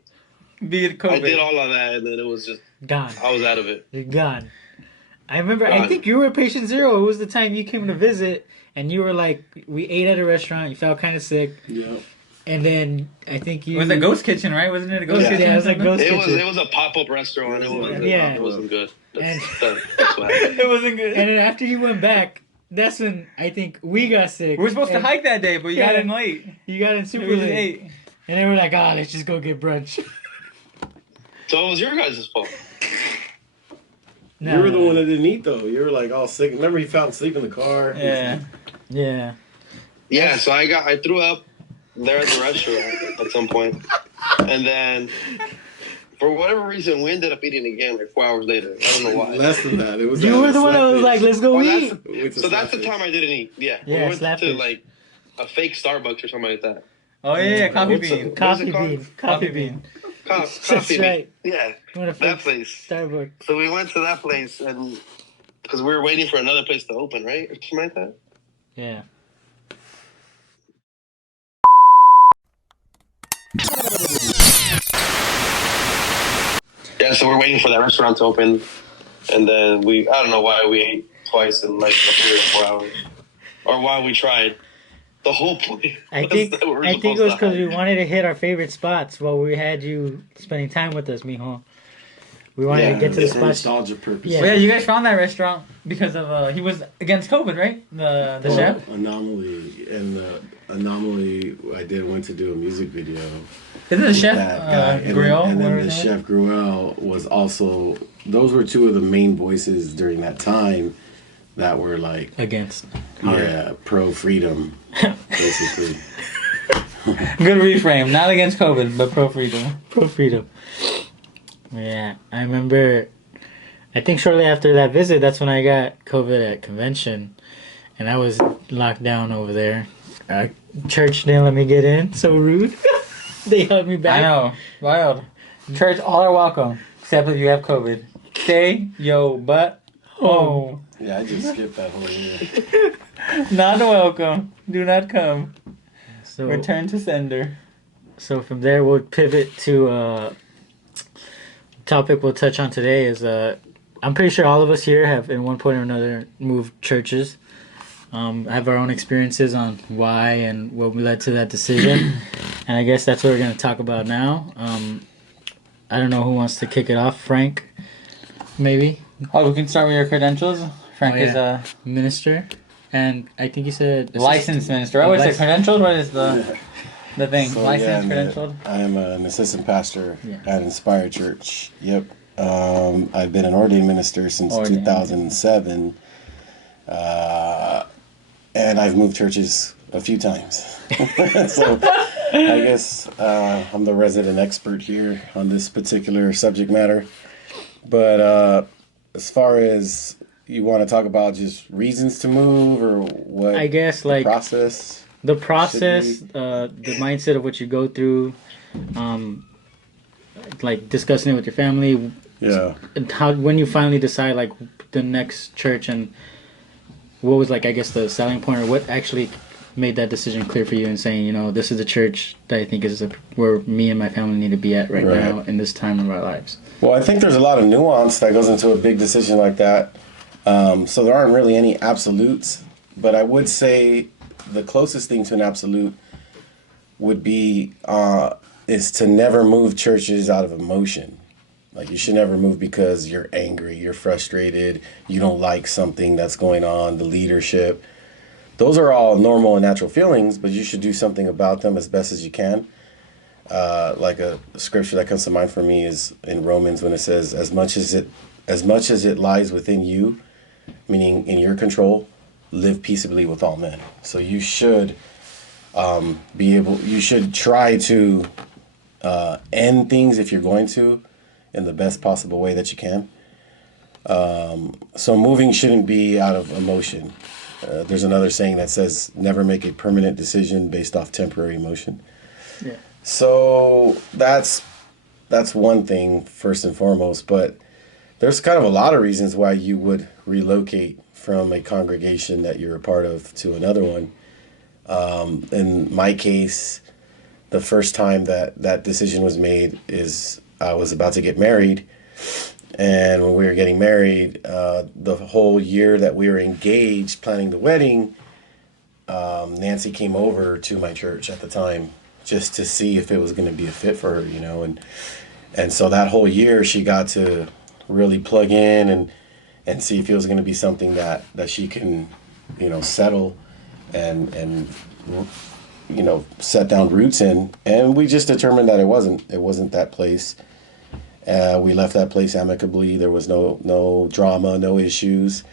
Beat did COVID. all of that, and then it was just Gone. I was out of it. You're gone. I remember. I Gone. think you were patient zero. It was the time you came to visit, and you were like, we ate at a restaurant. You felt kind of sick, Yeah. and then I think you It was a ghost kitchen, right? Wasn't it a ghost Yeah. kitchen? Yeah, it was or like ghost It kitchen. was a pop-up restaurant. It wasn't. Yeah. It wasn't good. And- That's what happened. something? It wasn't good. And then after you went back, that's when I think we got sick. We were supposed to And hike that day, but you got Yeah. in late. You got in So super we just late, ate. and they were like, "Ah, let's just go get brunch." So it was your guys' fault. You were the one that didn't eat though. You were like all sick. Remember, you fell asleep in the car. Yeah. Yeah. Yeah, so I threw up there at the restaurant at some point, and then for whatever reason we ended up eating again like 4 hours later. I don't know why. Less than that. It was. You were the one that was like, "Let's go Well, eat." so that's the time I didn't eat. Yeah, Yeah, we went to Slapfish. like a fake Starbucks or something like that. Oh yeah, coffee What's bean. up? Coffee called? bean. Coffee bean. Coffee That's bean. right. Yeah, What a that fake place. Starbucks. So we went to that place and because we were waiting for another place to open, right, or something like that. Yeah. Yeah, so we're waiting for that restaurant to open, and then I don't know why we ate twice in like 3 or 4 hours, or why we tried. The whole point. I was think that we were it was supposed to because we hike. wanted to hit our favorite spots while we had you spending time with us, mijo. We wanted to get to the for spot. nostalgia purposes. Yeah. Well, yeah, you guys found that restaurant because of he was against COVID, right? The Well, chef. Anomaly and the Anomaly I went to do a music video. Isn't the with chef that guy. And Grill? then, and then whatever the his name chef Gruel was also. Those were two of the main voices during that time that were like, Against. yeah, pro freedom, basically. is? Good reframe. Not against COVID, but pro freedom. Pro freedom. Yeah, I remember. I think shortly after that visit, that's when I got COVID at convention, and I was locked down over there. Church didn't let me get in. So rude. They held me back. I know. Wild. Church, all are welcome, except if you have COVID. Stay your butt home. Yeah, I just skipped that whole year. Not welcome. Do not come. So Return to sender. So from there, we'll pivot to topic we'll touch on today is I'm pretty sure all of us here have, in one point or another, moved churches. Have our own experiences on why and what led to that decision, and I guess that's what we're going to talk about now. I don't know who wants to kick it off. Frank, maybe. Oh, we can start with your credentials. Frank Oh, is a Minister, and I think you said licensed minister. I always say credentialed. What is the thing? So, Licensed, yeah, credentialed. I am an assistant pastor Yeah. at Inspire Church. Yep. I've been an ordained minister since Ordained. 2007. And I've moved churches a few times. So I guess I'm the resident expert here on this particular subject matter. But as far as you want to talk about just reasons to move or what I guess the like process? the process, the mindset of what you go through, like discussing it with your family. Yeah. And how when you finally decide like the next church, and what was like I guess the selling point, or what actually made that decision clear for you and saying, you know, this is the church that I think is where me and my family need to be at right now in this time of our lives. Well, I think there's a lot of nuance that goes into a big decision like that. So there aren't really any absolutes, but I would say the closest thing to an absolute would be is to never move churches out of emotion. Like you should never move because you're angry, you're frustrated, you don't like something that's going on, the leadership. Those are all normal and natural feelings, but you should do something about them as best as you can. Like a scripture that comes to mind for me is in Romans when it says, as much as it lies within you, meaning in your control, live peaceably with all men. So you should you should try to end things if you're going to in the best possible way that you can. So moving shouldn't be out of emotion. There's another saying that says, never make a permanent decision based off temporary emotion. Yeah. So that's one thing first and foremost, but there's kind of a lot of reasons why you would relocate from a congregation that you're a part of to another one. In my case, the first time that decision was made is I was about to get married. And when we were getting married, the whole year that we were engaged planning the wedding, Nancy came over to my church at the time just to see if it was going to be a fit for her, you know. And so that whole year she got to really plug in and see if it was going to be something that she can, you know, settle and you know, set down roots in. And we just determined that it wasn't that place. We left that place amicably. There was no drama, no issues.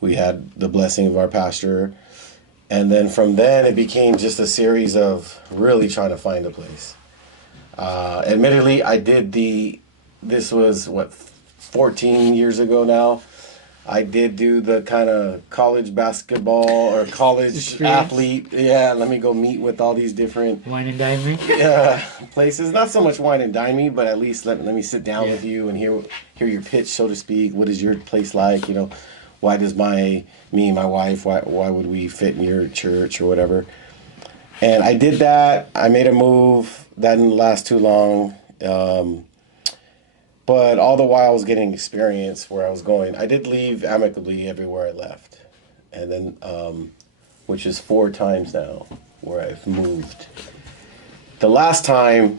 We had the blessing of our pastor. And then from then, it became just a series of really trying to find a place. Admittedly, this was 14 years ago now. I did do the kind of college basketball or college Experience. athlete. Yeah, let me go meet with all these different Wine and dine me. places. Not so much wine and dine me, but at least let me sit down with you and hear your pitch, so to speak. What is your place like? You know, why does me and my wife, why would we fit in your church or whatever? And I did that. I made a move. That didn't last too long. But all the while I was getting experience where I was going. I did leave amicably everywhere I left. And then, which is 4 times now where I've moved. The last time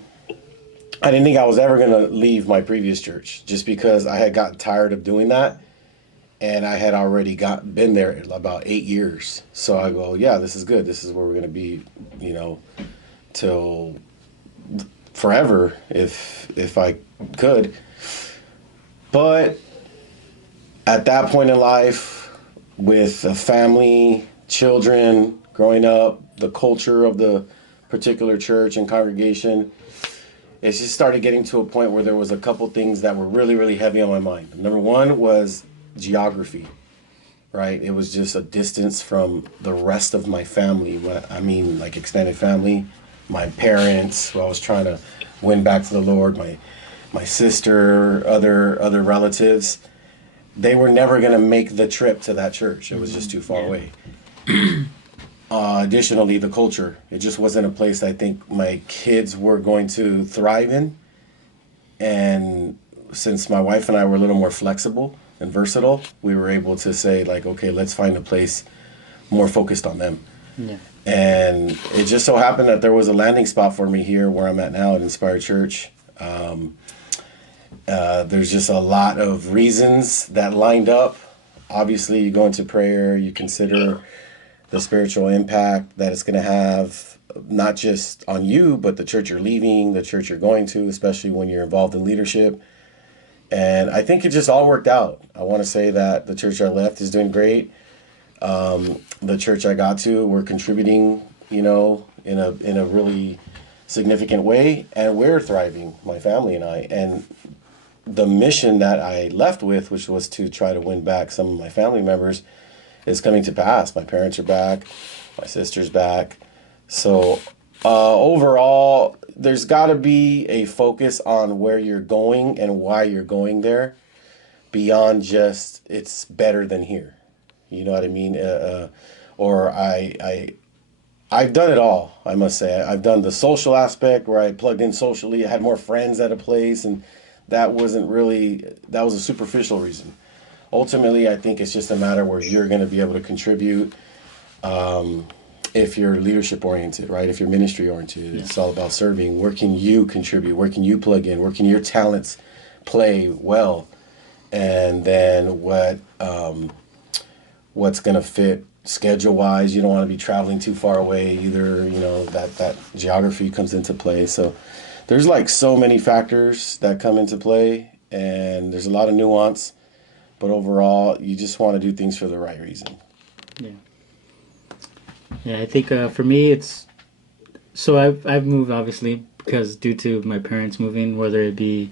I didn't think I was ever going to leave my previous church just because I had gotten tired of doing that. And I had already been there about 8 years. So I go, yeah, this is good. This is where we're going to be, you know, till forever if I could. But at that point in life, with a family, children, growing up, the culture of the particular church and congregation, it just started getting to a point where there was a couple things that were really, really heavy on my mind. Number one was geography, right? It was just a distance from the rest of my family. I mean, like extended family, my parents, who I was trying to win back to the Lord, my sister, other relatives. They were never going to make the trip to that church. It was just too far away. Additionally, the culture. It just wasn't a place I think my kids were going to thrive in. And since my wife and I were a little more flexible and versatile, we were able to say, like, okay, let's find a place more focused on them. Yeah. And it just so happened that there was a landing spot for me here where I'm at now at Inspired Church. There's just a lot of reasons that lined up. Obviously, you go into prayer, you consider the spiritual impact that it's going to have, not just on you, but the church you're leaving, the church you're going to, especially when you're involved in leadership. And I think it just all worked out. I want to say that the church I left is doing great. The church I got to, we're contributing, you know, in a really significant way, and we're thriving, my family and I. And the mission that I left with, which was to try to win back some of my family members, is coming to pass. My parents are back, my sister's back. So overall, there's got to be a focus on where you're going and why you're going there, beyond just it's better than here. You know what I mean? Or I've done it all, I must say. I've done the social aspect where I plugged in socially. I had more friends at a place, and that was a superficial reason. Ultimately, I think it's just a matter where you're going to be able to contribute if you're leadership oriented, right? If you're ministry oriented, It's all about serving. Where can you contribute? Where can you plug in? Where can your talents play well? And then what's going to fit schedule wise. You don't want to be traveling too far away either. You know, that geography comes into play. So there's like so many factors that come into play, and there's a lot of nuance. But overall, you just want to do things for the right reason. Yeah. Yeah, I think for me, it's so I've moved obviously because due to my parents moving, whether it be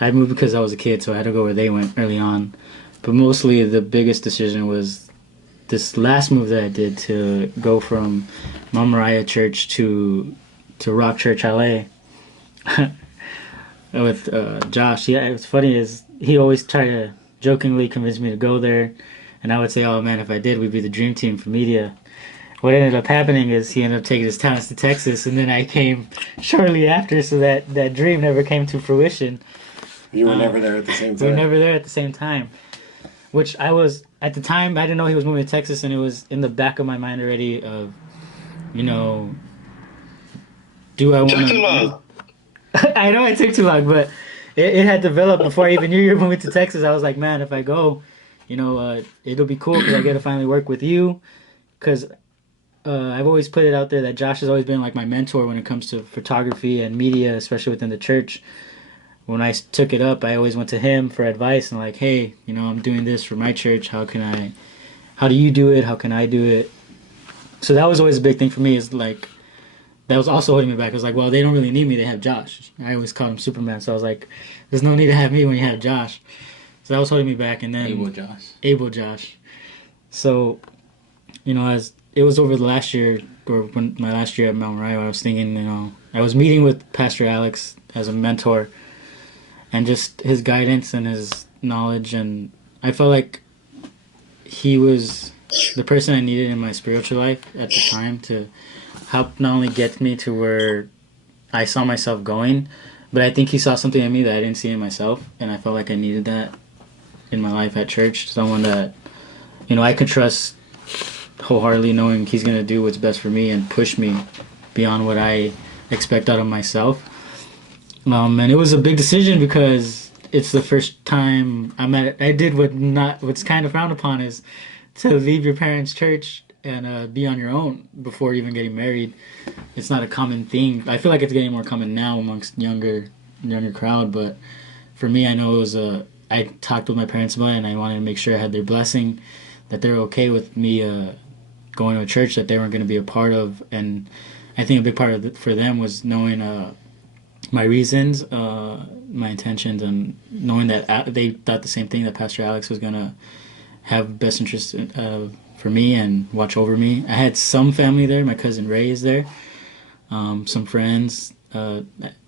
I moved because I was a kid, so I had to go where they went early on. But mostly, the biggest decision was this last move that I did to go from Mount Moriah Church to Rock Church LA with Josh. Yeah, it's funny is he always tried to jokingly convince me to go there, and I would say, "Oh man, if I did, we'd be the dream team for media." What ended up happening is he ended up taking his talents to Texas, and then I came shortly after, so that dream never came to fruition. You were never there at the same time. We were never there at the same time, which I was at the time. I didn't know he was moving to Texas, and it was in the back of my mind already. Of, you know, do I want Took too long. I know it took too long, but it had developed before I even knew you were moving to Texas. I was like, man, if I go, you know, it'll be cool because I get to finally work with you. Because I've always put it out there that Josh has always been like my mentor when it comes to photography and media, especially within the church. When I took it up, I always went to him for advice and like, hey, you know, I'm doing this for my church. How do you do it? How can I do it? So that was always a big thing for me, is like, that was also holding me back. I was like, well, they don't really need me. They have Josh. I always called him Superman. So I was like, there's no need to have me when you have Josh. So that was holding me back. And then Able Josh. So, you know, as it was over the last year, or when my last year at Mount Moriah, I was thinking, you know, I was meeting with Pastor Alex as a mentor, and just his guidance and his knowledge, and I felt like he was the person I needed in my spiritual life at the time to help not only get me to where I saw myself going, but I think he saw something in me that I didn't see in myself, and I felt like I needed that in my life at church. Someone that, you know, I could trust wholeheartedly, knowing he's going to do what's best for me and push me beyond what I expect out of myself. And it was a big decision because it's the first time I did what's kind of frowned upon is to leave your parents' church and be on your own before even getting married. It's not a common thing. I feel like it's getting more common now amongst younger crowd, but for me, I know it was I talked with my parents about it, and I wanted to make sure I had their blessing, that they're okay with me going to a church that they weren't going to be a part of. And I think a big part of for them was knowing my reasons, my intentions, and knowing that they thought the same thing, that Pastor Alex was going to have best interest for me and watch over me. I had some family there. My cousin Ray is there. Some friends.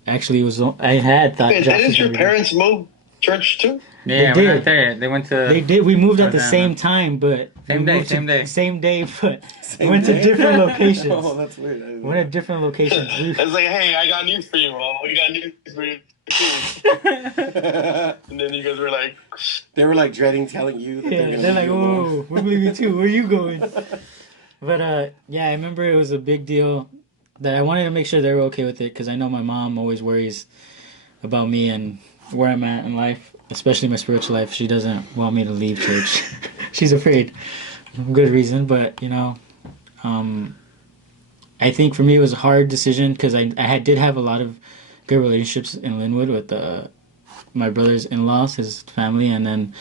Actually, it was I had thought. Wait, didn't your parents move church too? Yeah, They we're did. not there. They went to. They did. We moved at the Jordana. same time, but Same we day, moved to- same day. same day, but we went to different locations. Oh, that's weird. I didn't know. Went at different locations. It's like, hey, I got news for you, Mom. We got news for you too. And then you guys were like, They were like dreading telling you. That Yeah, gonna they're like, leave you alone. "Whoa, we believe you too. Where are you going?" But yeah, I remember it was a big deal that I wanted to make sure they were okay with it because I know my mom always worries about me and where I'm at in life, especially my spiritual life. She doesn't want me to leave church. She's afraid. Good reason, but I think for me it was a hard decision because I did have a lot of good relationships in Linwood with my brother's in-laws, his family, and then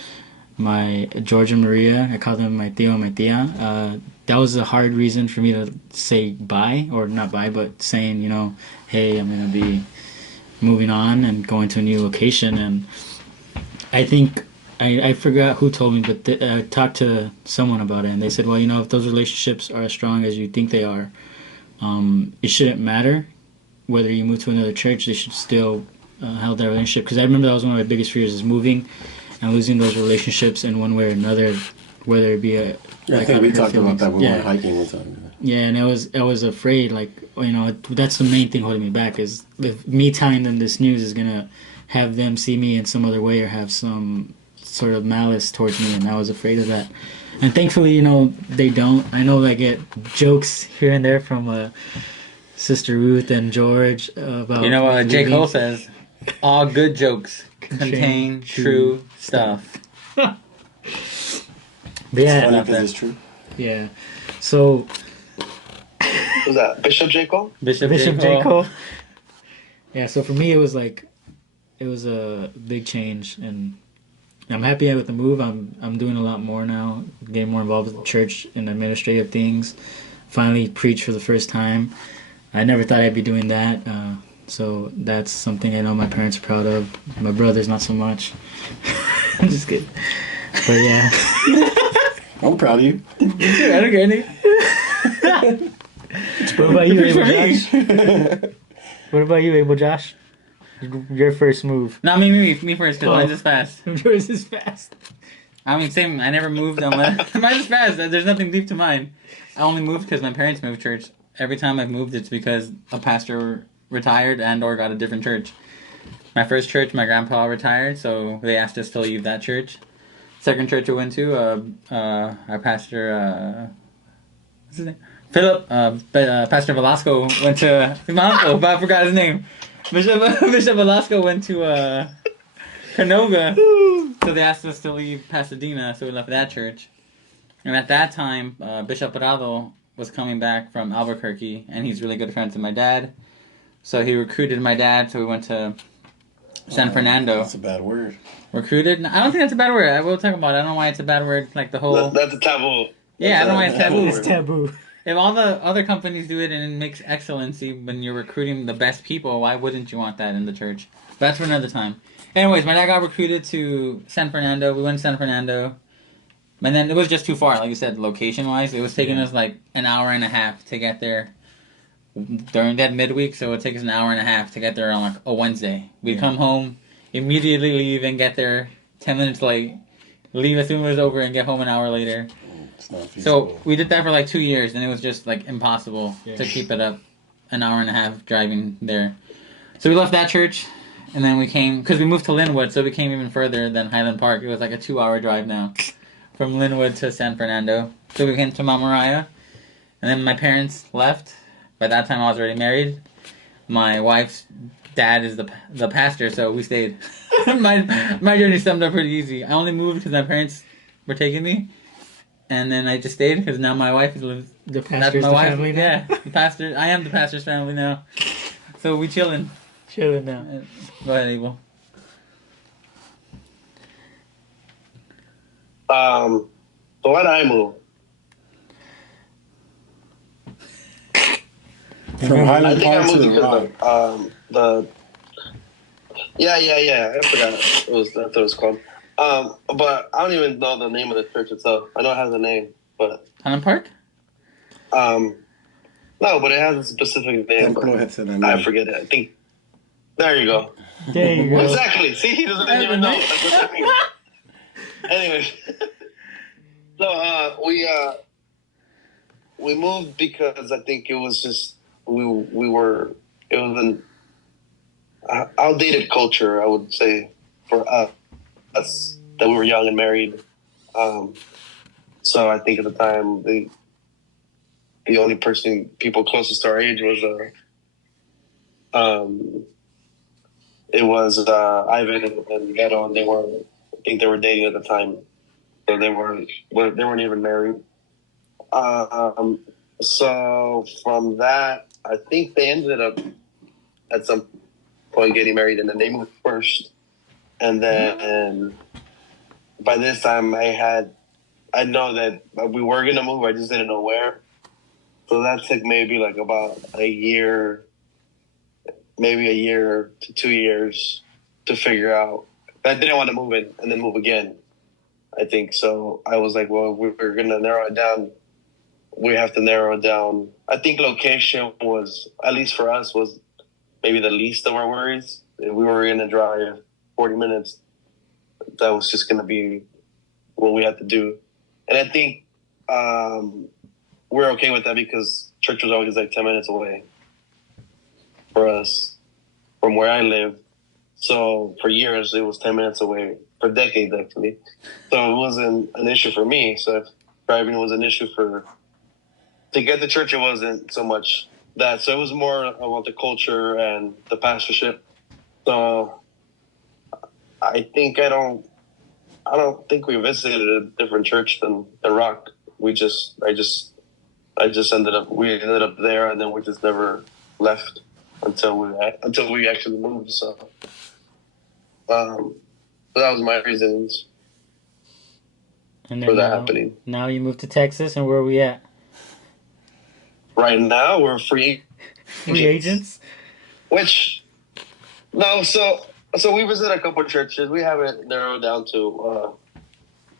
my George and Maria. I call them my tío and my tía. That was a hard reason for me to say bye, or not bye, but saying, hey, I'm going to be moving on and going to a new location. And I think, I forgot who told me, but I talked to someone about it, and they said, well, if those relationships are as strong as you think they are, it shouldn't matter whether you move to another church. They should still hold that relationship. Because I remember that was one of my biggest fears, is moving and losing those relationships in one way or another, whether it be I think we talked about that when we Yeah. went hiking one time. Yeah, and I was afraid, that's the main thing holding me back, is if me telling them this news is gonna have them see me in some other way or have some sort of malice towards me, and I was afraid of that. And thankfully, they don't. I know I get jokes here and there from Sister Ruth and George about. You know what J. leaving. Cole says? All good jokes contain true stuff. But It's yeah, funny because it's true. yeah. So who's that? Bishop J. Cole? Bishop J. Cole. Yeah, so for me it was a big change, and I'm happy with the move. I'm doing a lot more now, getting more involved with the church and administrative things. Finally preach for the first time. I never thought I'd be doing that. So that's something I know my parents are proud of. My brother's not so much. I'm just kidding. But yeah. I'm proud of you. I don't get any. What about you, Abel Josh? What about you, Abel Josh? Your first move. Not me first, because mine's is fast. Yours is fast. I mean, same. I never moved. Mine's is fast. There's nothing deep to mine. I only moved because my parents moved church. Every time I've moved, it's because a pastor retired and or got a different church. My first church, my grandpa retired, so they asked us to leave that church. Second church we went to, our pastor, what's his name? Philip, Pastor Velasco went to my uncle, but I forgot his name. Bishop Velasco went to Canoga, so they asked us to leave Pasadena, so we left that church. And at that time, Bishop Parado was coming back from Albuquerque, and he's really good friends with my dad. So he recruited my dad, so we went to San Fernando. That's a bad word. Recruited? I don't think that's a bad word. I will talk about it. I don't know why it's a bad word, like the whole... That's a taboo. Yeah, I don't know why it's taboo. It's taboo. If all the other companies do it and it makes excellency when you're recruiting the best people, why wouldn't you want that in the church? But that's for another time. Anyways, my dad got recruited to San Fernando. We went to San Fernando. And then it was just too far, like you said, location-wise. It was taking us like an hour and a half to get there during that midweek, so it would take us an hour and a half to get there on like a Wednesday. We'd come home, immediately leave and get there 10 minutes late, leave as soon as it was over and get home an hour later. It's not feasible. So we did that for like 2 years, and it was just like impossible to keep it up. An hour and a half driving there. So we left that church, and then we came, because we moved to Linwood, so we came even further than Highland Park. It was like a 2-hour drive now from Linwood to San Fernando. So we came to Mount Moriah, and then my parents left. By that time, I was already married. My wife's dad is the pastor, so we stayed. my journey summed up pretty easy. I only moved because my parents were taking me, and then I just stayed because now my wife lives. The That's pastor's my the wife. family now. Yeah, the pastor. I am the pastor's family now. So we chilling. Chilling now. Go ahead, Abel. So why did I move? From I Highland think I Park to moved the because Rock. the yeah. I forgot that's what it was called. But I don't even know the name of the church itself. I know it has a name, but Highland Park? no, but it has a specific name. Templo But Getsemani. I forget it. I think there you go. There you go. Exactly. See, he doesn't even know. That's what that means. Anyway, so we moved because I think it was just it was an outdated culture, I would say, for us that we were young and married. So I think at the time the only people closest to our age was it was Ivan and Edo, and I think they were dating at the time, so they weren't even married. So from that, I think they ended up at some point getting married, and then they moved first, and then by this time I know that we were gonna move. I just didn't know where. So that took maybe like about a year to 2 years to figure out. I didn't want to move in and then move again. I think so. I was like, well, we're gonna narrow it down. We have to narrow it down. I think location was, at least for us, was maybe the least of our worries. If we were gonna drive 40 minutes, that was just gonna be what we had to do. And I think we're okay with that because church was always like 10 minutes away for us from where I live. So for years, it was 10 minutes away, for decades actually. So it wasn't an issue for me. So if driving was an issue to get to church, it wasn't so much that. So it was more about the culture and the pastorship. So I don't think we visited a different church than Rock. We ended up there, and then we just never left until we actually moved. So that was my reasons And for then that happening. now you moved to Texas, and where are we at? Right now, we're free Agents? Which no, so we visited a couple of churches. We haven't narrowed down to I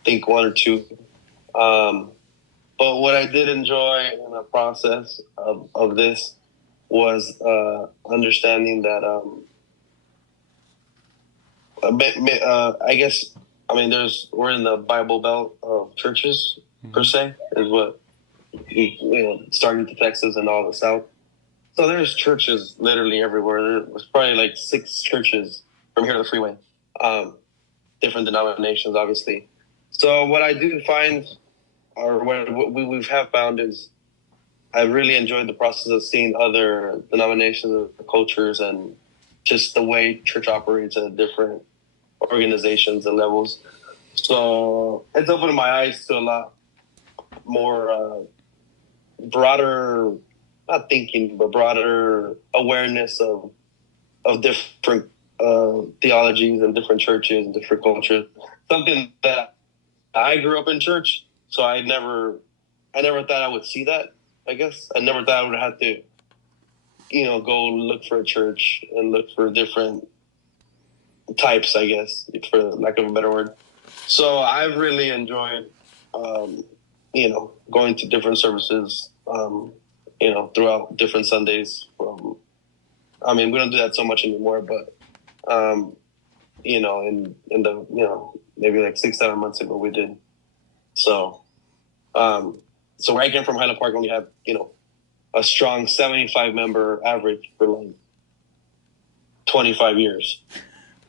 think one or two. But what I did enjoy in the process of this was understanding that I guess we're in the Bible Belt of churches per se is what starting to Texas and all the South. So there's churches literally everywhere. There's probably like 6 churches from here to the freeway, different denominations, obviously. So what I do find, or what we have found, is I really enjoyed the process of seeing other denominations, cultures, and just the way church operates at different organizations and levels. So it's opened my eyes to a lot more broader, not thinking, but broader awareness of different theologies and different churches and different cultures. Something that I grew up in church, so I never thought I would see that. I guess I never thought I would have to, go look for a church and look for different types, I guess, for lack of a better word. So I've really enjoyed, going to different services, throughout different Sundays. We don't do that so much anymore, but, in the, maybe like 6-7 months ago we did. So, so where I came from, Highland Park only had, a strong 75 member average for like 25 years.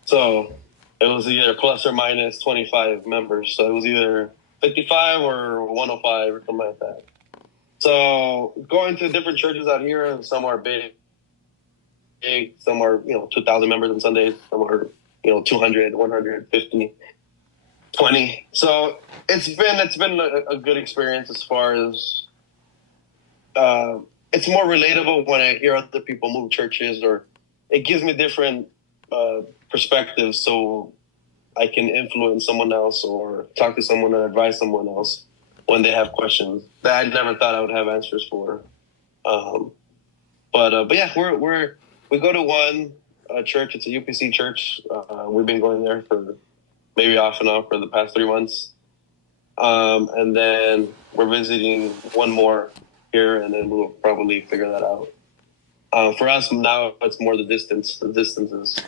So it was either plus or minus 25 members. So it was either 55 or 105 or something like that. So going to different churches out here, and some are big, big. Some are 2,000 members on Sundays. Some are 200, 150, 20. So it's been a good experience as far as it's more relatable when I hear other people move churches, or it gives me different perspectives, so I can influence someone else or talk to someone and advise someone else when they have questions that I never thought I would have answers for. But yeah, we go to one church. It's a UPC church. We've been going there for maybe off and on for the past 3 months. And then we're visiting one more here, and then we'll probably figure that out. For us now, it's more the distance. The distance is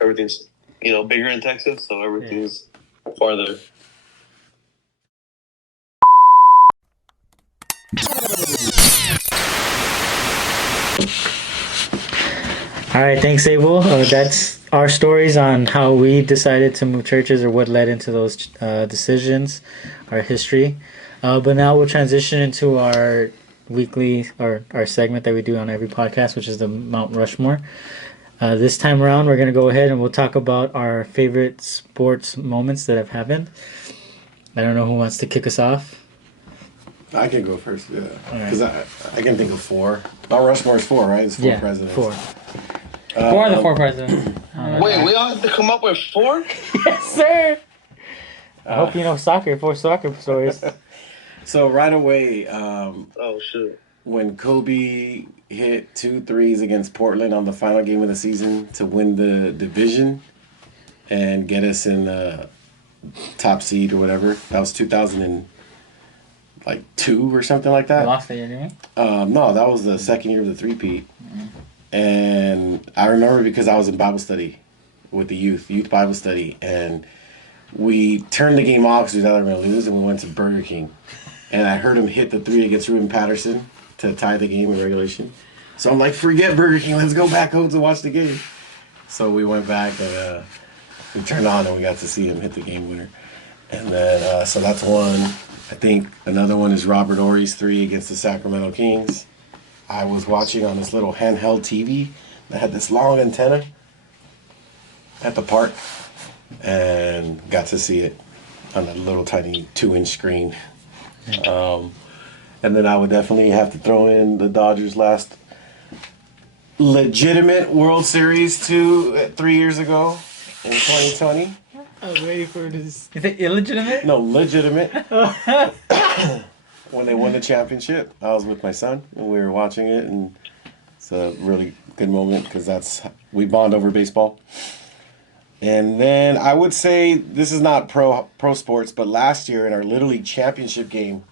everything's bigger in Texas, so everything's farther. All right, thanks, Abel. That's our stories on how we decided to move churches or what led into those decisions, our history. But now we'll transition into our weekly or our segment that we do on every podcast, which is the Mount Rushmore. This time around, we're going to go ahead and we'll talk about our favorite sports moments that have happened. I don't know who wants to kick us off. I can go first, yeah. All right. Because I can think of 4. Mount Rushmore is 4, right? It's 4 presidents. 4. 4 of the 4 presidents. Wait, we all have to come up with 4? Yes, sir. I hope you know soccer. 4 soccer stories. So right away, Oh shoot! when Kobe hit 2 threes against Portland on the final game of the season to win the division and get us in the top seed or whatever, that was 2002 or something like We that. lost that year, didn't we? No, that was the second year of the three-peat. And I remember because I was in Bible study with the youth Bible study, and we turned the game off because we thought we were going to lose, and we went to Burger King. And I heard him hit the 3 against Ruben Patterson to tie the game in regulation. So I'm like, forget Burger King, let's go back home to watch the game. So we went back and we turned on and we got to see him hit the game winner. And then, so that's one. I think another one is Robert Ory's 3 against the Sacramento Kings. I was watching on this little handheld TV that had this long antenna at the park and got to see it on a little tiny 2-inch screen. And then I would definitely have to throw in the Dodgers' last legitimate World Series 3 years ago in 2020. I was waiting for this. Is it illegitimate? No, legitimate. When they won the championship, I was with my son and we were watching it, and it's a really good moment because we bond over baseball. And then I would say this is not pro sports, but last year in our Little League championship game,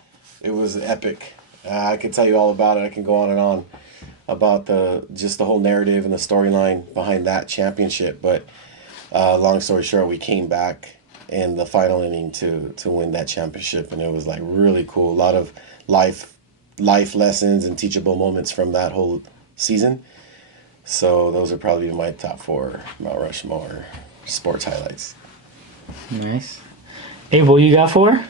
it was epic. I could tell you all about it. I can go on and on about the whole narrative and the storyline behind that championship. But long story short, we came back in the final inning to win that championship, and it was like really cool. A lot of life lessons and teachable moments from that whole season. So those are probably my top 4 Mount Rushmore sports highlights. Nice. Abel, you got 4?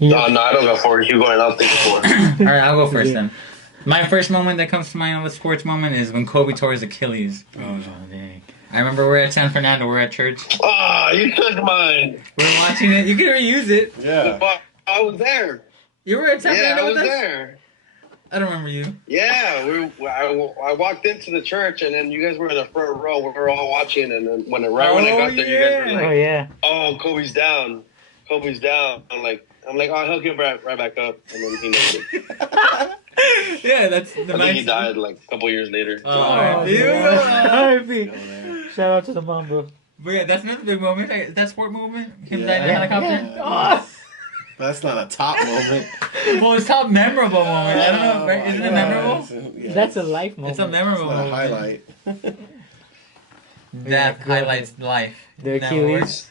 No, I don't got 4. Keep going. I'll think of 4. All right, I'll go first then. My first moment that comes to mind of a sports moment is when Kobe tore his Achilles. Oh, dang. I remember we're at San Fernando, we're at church. Oh, you took mine. We're watching it. You can reuse it. Yeah. But I was there. You were at San Yeah, Fernando I was with us? there. I don't remember you. Yeah, I walked into the church, and then you guys were in the front row. We were all watching, and then when I got there, you guys were Oh, like, yeah. "Oh, Kobe's down. Kobe's down." I'm like, "Oh, he'll get right back up," and then he never did. Yeah, that's the I think he mindset. died like a couple years later. Oh, dude. R.I.P. Shout out to the Mamba. But yeah, that's another big moment. Is that sport movement? Him Yeah. dying in a helicopter? Yeah. Oh. That's not a top moment. Well, it's top memorable moment. I don't know. Right? Isn't it memorable? That's a life moment. It's a memorable Not a moment. highlight. That highlights life. The Never Achilles. works.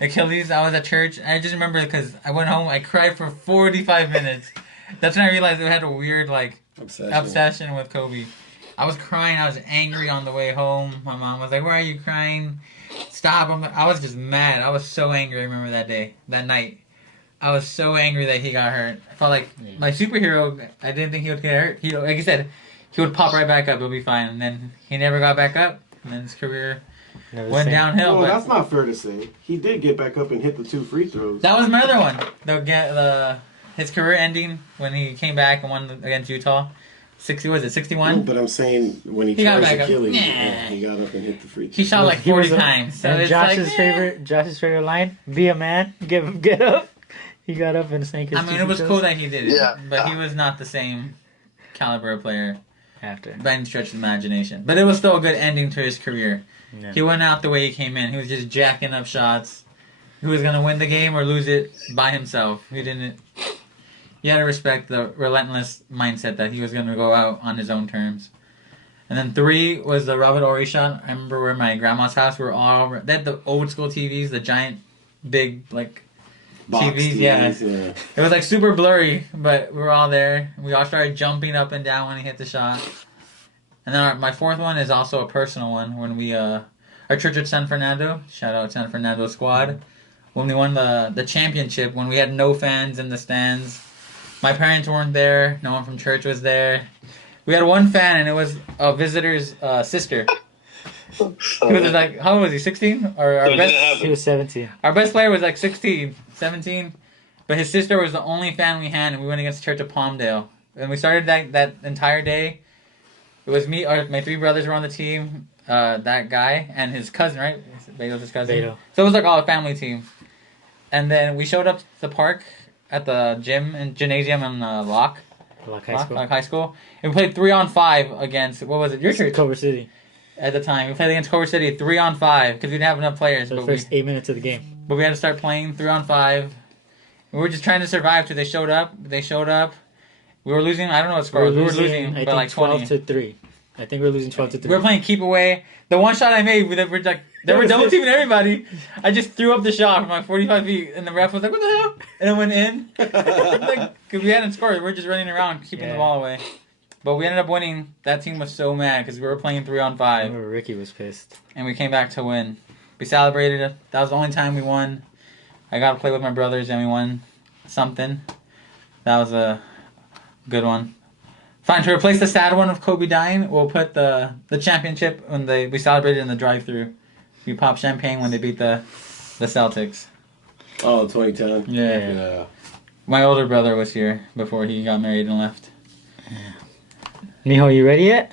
Achilles, I was at church. I just remember because I went home, I cried for 45 minutes. That's when I realized I had a weird, obsession with Kobe. I was crying. I was angry on the way home. My mom was like, "Why are you crying? Stop." I was just mad. I was so angry. I remember that night. I was so angry that he got hurt. I felt like my superhero, I didn't think he would get hurt. Like I said, he would pop right back up. It'll be fine. And then he never got back up. And then his career Never went seen- downhill. No, but that's not fair to say. He did get back up and hit the 2 free throws. that was my other one. His career ending when he came back and won against Utah. 61? But I'm saying when he, He got tore back his up. Achilles, Nah. he got up and hit the free throw. He shot like He 40 was a- times. So and it's Josh's like, Josh's favorite line: "Be a man, get up." He got up and sank his. I mean, two it was free cool throws that he did it. Yeah. But he was not the same caliber of player after. by any stretch of the imagination. But it was still a good ending to his career. Yeah. He went out the way he came in. He was just jacking up shots. He was going to win the game or lose it by himself. He didn't. You had to respect the relentless mindset that he was going to go out on his own terms. And then 3 was the Robert Ory shot. I remember we're at my grandma's house. We were all they had the old school TVs, the giant, big like Box TVs. Yeah, yeah. it was like super blurry, but we were all there. We all started jumping up and down when he hit the shot. And then my 4th one is also a personal one. When we our church at San Fernando, shout out San Fernando squad, when we won the championship, when we had no fans in the stands. My parents weren't there. No one from church was there. We had one fan, and it was a visitor's sister. He was like, how old was he? 16? Or our So it best, didn't He happen. was 17. our best player was like 16, 17. But his sister was the only fan we had, and we went against the Church of Palmdale. And we started that entire day. It was me, my 3 brothers were on the team. That guy and his cousin, right? Beto's his cousin. Beto. So it was like all a family team. And then we showed up to the park at the gym and gymnasium in Locke High School. And we played 3-on-5 against, what was it? Your church Culver City. at the time. We played against Culver City 3-on-5 because we didn't have enough players. For the But first 8 minutes of the game. we had to start playing 3-on-5. We were just trying to survive till they showed up. We were losing. I don't know what score. We were losing I by think like 20. 12-3. I think we were losing 12-3. We were playing keep away. The one shot I made, they were double teaming everybody. I just threw up the shot from like 45 feet, and the ref was like, "What the hell?" And it went in. Because we hadn't scored, we were just running around keeping the ball away. But we ended up winning. That team was so mad because we were playing I 3-on-5, remember Ricky was pissed. and we came back to win. We celebrated it. That was the only time we won. I got to play with my brothers, and we won something. That was a good one. Fine, to replace the sad one of Kobe dying, we'll put the championship when we celebrated in the drive-thru. We popped champagne when they beat the Celtics. Oh, 2010. Yeah. My older brother was here before he got married and left. Mijo, you ready yet?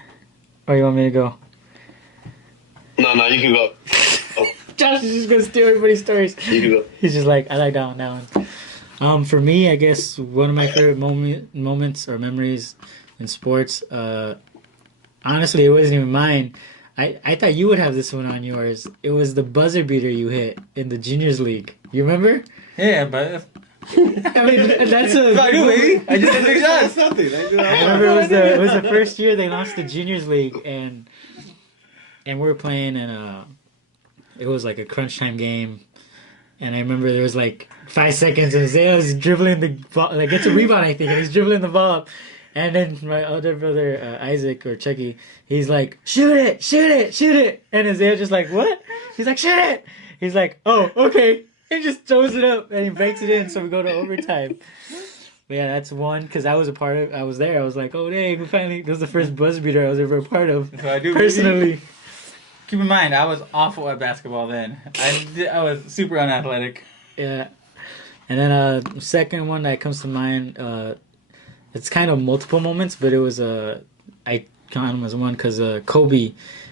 Or you want me to go? No, you can go. Josh is just gonna steal everybody's stories. You can go. He's just like, I like that one. For me, I guess one of my favorite moments or memories in sports. Honestly, it wasn't even mine. I thought you would have this one on yours. It was the buzzer beater you hit in the juniors league. You remember? Yeah, but I mean, that's a. I do, baby. I just did big shots. Something. I remember it was the first year they launched the juniors league, and we were playing, and it was like a crunch time game. And I remember there was like 5 seconds, and Zay was dribbling the ball, like gets a rebound, I think, and he's dribbling the ball up. And then my other brother, Isaac or Chucky, he's like, shoot it. And Isaiah just like, what? He's like, shoot it. He's like, oh, okay. He just throws it up and he breaks it in, so we go to overtime. But yeah, that's one, because I was there. I was like, oh, dang, we finally, this was the first buzzer beater I was ever a part of, That's what I do, personally. baby. Keep in mind, I was awful at basketball then. I was super unathletic. Yeah. And then second one that comes to mind, it's kind of multiple moments, but it was I count them as one because Kobe,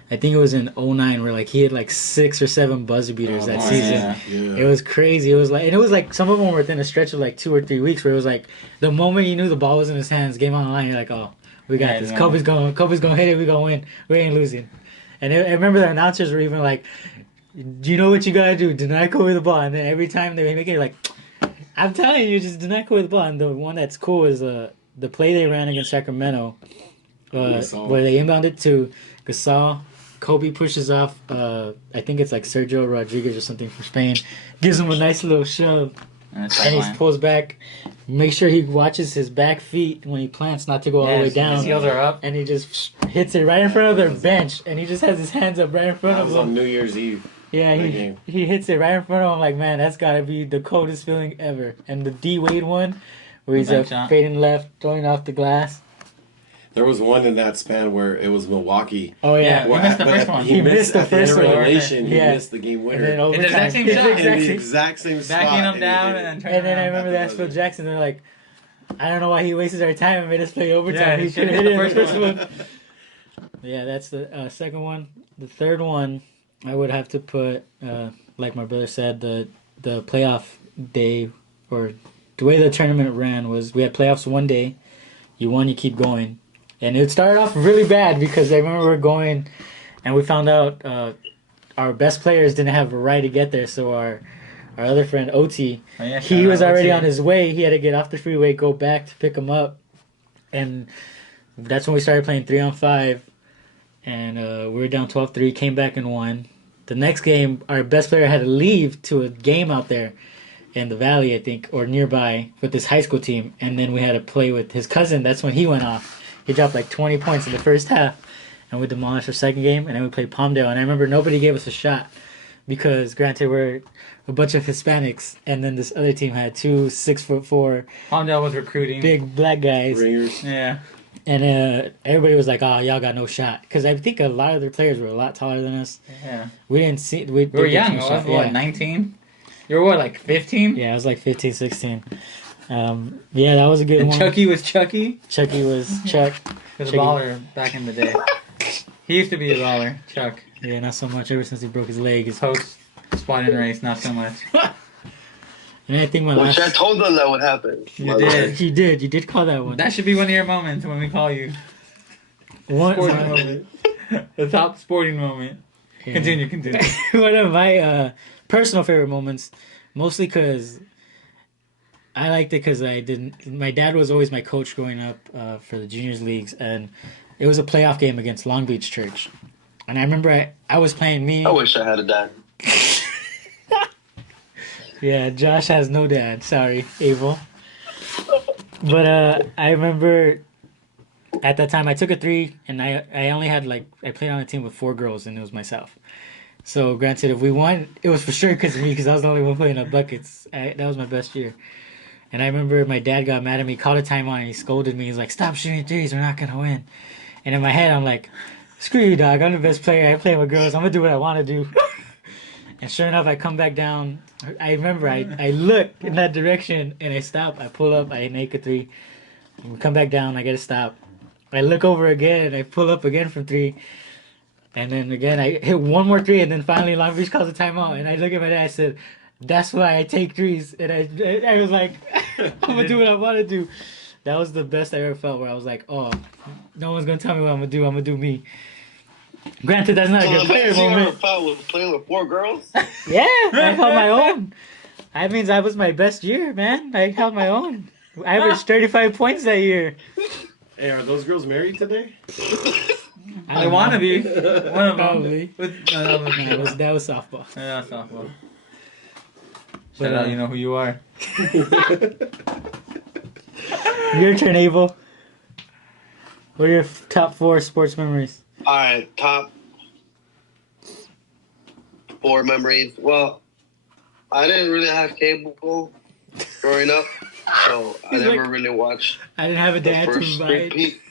I think it was in 2009 where like he had like 6 or 7 buzzer beaters that season. yeah. It was crazy. It was like some of them were within a stretch of like 2 or 3 weeks where it was like the moment you knew the ball was in his hands, game on the line, you're like, oh, we got Yeah, this. yeah. Kobe's gonna hit it. We gonna win. We ain't losing. And I remember the announcers were even like, do you know what you gotta do? Do not Kobe the ball. And then every time they make it like, I'm telling you, just do not Kobe the ball. And the one that's cool is the play they ran against Sacramento, where they inbounded to Gasol. Kobe pushes off, I think it's like Sergio Rodriguez or something from Spain, gives him a nice little shove, and he pulls back. Make sure he watches his back feet when he plants not to go all the way down. His heels are up. And he just hits it right in front of their bench, and he just has his hands up right in front That of was them. on New Year's Eve. Yeah, that he game. hits it right in front of him. Like, man, that's gotta be the coldest feeling ever. And the D Wade one, where he's bank shot. fading left, throwing off the glass. There was one in that span where it was Milwaukee. Oh yeah. Yeah. He missed the But first one. He missed the at end first of one. regulation. He Yeah. missed the game And then winner. In the exact overtime. same It's shot. the In exact the same- exact same spot. Backing him and he down hit and then it. turning And then I around. remember that's Phil Jackson. They're like, I don't know why he wasted our time and made us play overtime. Yeah, he he should have should've hit it in hit the the first first one. Yeah, that's the second one. The third one, I would have to put, like my brother said, the playoff day, or the way the tournament ran was we had playoffs one day. You won, you keep going. And it started off really bad because I remember we were going and we found out our best players didn't have a right to get there. So our other friend, OT, Oh, yeah, he shout was out already to- on his way. He had to get off the freeway, go back to pick him up. And that's when we started playing 3-on-5. And we were down 12-3, came back and won. The next game, our best player had to leave to a game out there in the valley, I think, or nearby with this high school team. And then we had to play with his cousin. That's when he went off. He dropped like 20 points in the first half. And we demolished our second game. And then we played Palmdale. And I remember nobody gave us a shot because, granted, we're a bunch of Hispanics. And then this other team had 2 6'4" Palmdale was recruiting. big black guys. Ringers. Yeah. And everybody was like, "Oh, y'all got no shot," because I think a lot of their players were a lot taller than us. Yeah. We didn't see. We were young. I was, what, Yeah. 19? You were what, like 15? Yeah, I was like 15, 16. Yeah, that was a good And one. Chucky was Chucky? Chucky was Chuck. He was a Chucky. baller back in the day. He used to be a baller, Chuck. Yeah, not so much. Ever since he broke his leg, his Post spot and race, not so much. And I think my Which I last. told them that would happen. You did. You did call that one. That should be one of your moments when we call you. One. Sporting moment. The top sporting moment. Yeah. Continue. One of my personal favorite moments, mostly because I liked it because I didn't. My dad was always my coach growing up for the juniors leagues, and it was a playoff game against Long Beach Church. And I remember I was playing me. I wish I had a dad. Yeah, Josh has no dad. Sorry, Abel. But I remember at that time I took a 3, and I only had I played on a team with 4 girls, and it was myself. So granted, if we won, it was for sure because of me, because I was the only one playing up buckets. That was my best year. And I remember my dad got mad at me, called a timeout, and he scolded me. He's like, "Stop shooting threes, we're not gonna win." And in my head, I'm like, "Screw you, dog. I'm the best player. I play with girls. I'm gonna do what I want to do." And sure enough, I come back down. I remember I look in that direction and I stop. I pull up. I make a 3. And we come back down. I get a stop. I look over again and I pull up again from 3. And then again, I hit one more 3. And then finally, Long Beach calls a timeout. And I look at my dad. I said, "That's why I take 3s." And I was like, "I'm gonna do what I want to do." That was the best I ever felt. Where I was like, "Oh, no one's gonna tell me what I'm gonna do. I'm gonna do me." Granted, that's not a So good the player best thing I ever moment. felt was playing with 4 girls. Yeah, I held my own. That means that was my best year, man. I held my own. I averaged 35 points that year. Hey, are those girls married today? I want to be. One of them. Probably. No, that was, That was softball. yeah, that's awful. But, Shout out, you know who you are. Your turn, Abel. What are your top 4 sports memories? All right, top 4 memories. Well, I didn't really have cable growing up, so I He's never like, really watched I didn't have a the dad to first provide. repeat.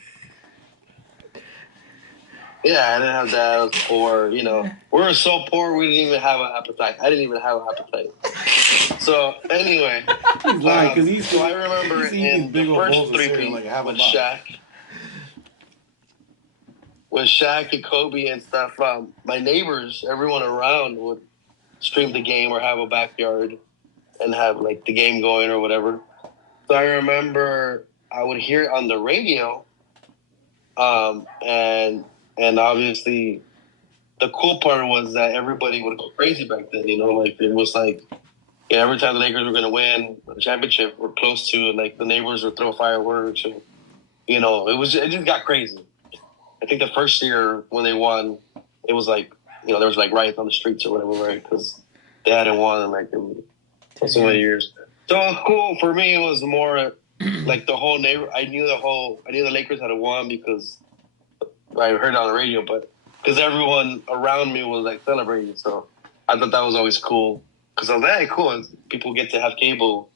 Yeah, I didn't have that. I was poor. You know, we were so poor we didn't even have an appetite. I didn't even have an appetite. So anyway, He's lying because he's. so I remember he's eating in big the old first bowls of cereal three-peat like half a with box. Shaq and Kobe and stuff. My neighbors, everyone around would stream the game or have a backyard and have like the game going or whatever. So I remember I would hear it on the radio, and obviously the cool part was that everybody would go crazy back then. You know, like it was like every time the Lakers were going to win a championship or close to, like the neighbors would throw fireworks. And, you know, it just got crazy. I think the first year when they won, it was like, you know, there was like riots on the streets or whatever, right? Because they hadn't won in so many years. So it was cool. For me, it was more like the whole neighbor. I knew the Lakers had won because I heard it on the radio, but because everyone around me was like celebrating. So I thought that was always cool. Because of that, cool. People get to have cable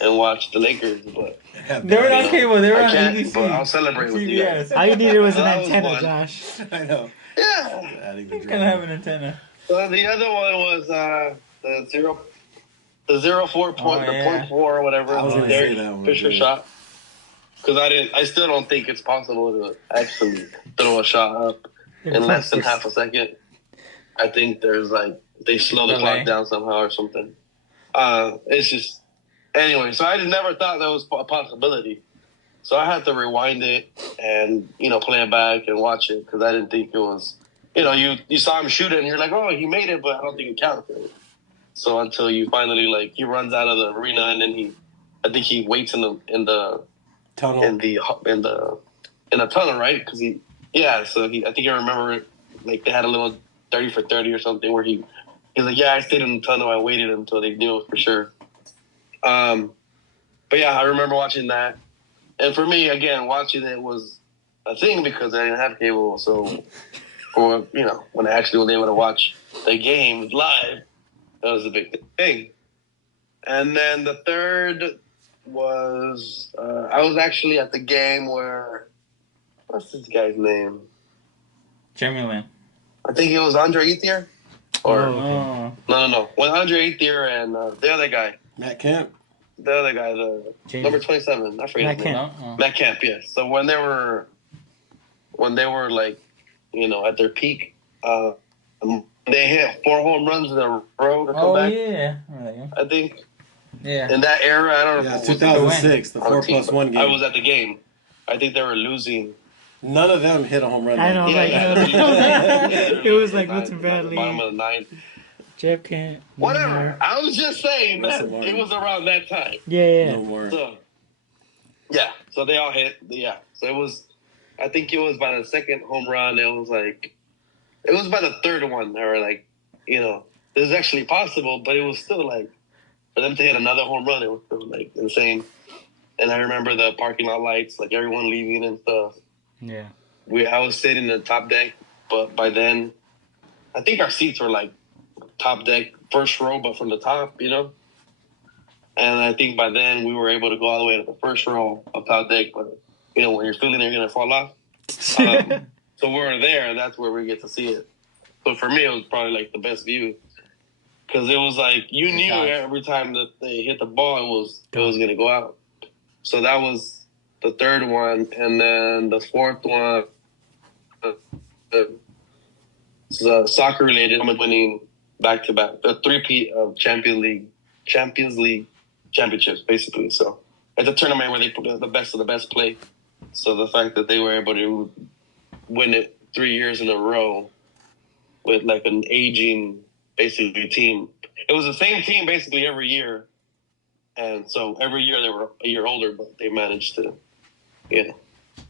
and watch the Lakers, but They were on cable. They were I on can't. ABC. But I'll celebrate with you guys. All you needed was an That was antenna, fun. Josh. I know. Yeah. Adding the He's gonna have drama. an antenna. So the other one was the 0.4 point, Oh, the yeah. 0.4 or whatever. I was gonna Derek say that one, Fisher yeah. shot. Because I still don't think it's possible to actually throw a shot up in less than half a second. I think there's like they slow the Delay. clock down somehow or something. It's just anyway. So I just never thought that was a possibility. So I had to rewind it and play it back and watch it because I didn't think it was. You saw him shoot it and you're like, oh, he made it, but I don't think it counted. So until you finally he runs out of the arena and then I think he waits in the Tunnel. in the tunnel, right? Because I think I remember it. Like they had a little 30 for 30 or something where he's like, yeah, I stayed in the tunnel. I waited until they knew it for sure. But yeah, I remember watching that, and for me, again, watching it was a thing because I didn't have cable. So, when I actually was able to watch the game live, that was a big thing. And then the third was I was actually at the game where what's this guy's name? Jeremy Lin. I think it was Andre Ethier. Or Oh. no. When Andre Ethier and the other guy, Matt Kemp. the James. number 27, I forget Matt his name. Kemp. No? Oh. Matt Kemp, yes. So when they were like, at their peak, they hit 4 home runs in a row to come Oh, back. yeah. I think Yeah. in that era, I don't know. Yeah, if it was 2006, the on 4+1 game. I was at the game. I think they were losing. None of them hit a home run. I know, that it was like Lutz Lutz Bradley. Bottom of the ninth. Jeff Kent. Whatever. I was just saying that Listen, Martin. it was around that time. Yeah. No more. So, yeah. So they all hit. Yeah. So it was, I think it was by the second home run. It was by the third one. They were like, it was actually possible, but it was still like, for them to hit another home run, it was still like insane. And I remember the parking lot lights, like everyone leaving and stuff. Yeah. I was sitting in the top deck, but by then, I think our seats were like top deck, first row, but from the top, And I think by then we were able to go all the way to the first row of top deck, but when you're feeling you're gonna fall off. So we were there, and that's where we get to see it. So for me, it was probably like the best view because it was like you knew every time that they hit the ball, it was gonna go out. So that was the third one, and then the fourth one. Soccer related. I'm winning back-to-back, a three-peat of Champions League championships, basically. So it's a tournament where they put the best of the best play. So the fact that they were able to win it 3 years in a row with like an aging, basically team. It was the same team basically every year, and so every year they were a year older, but they managed to,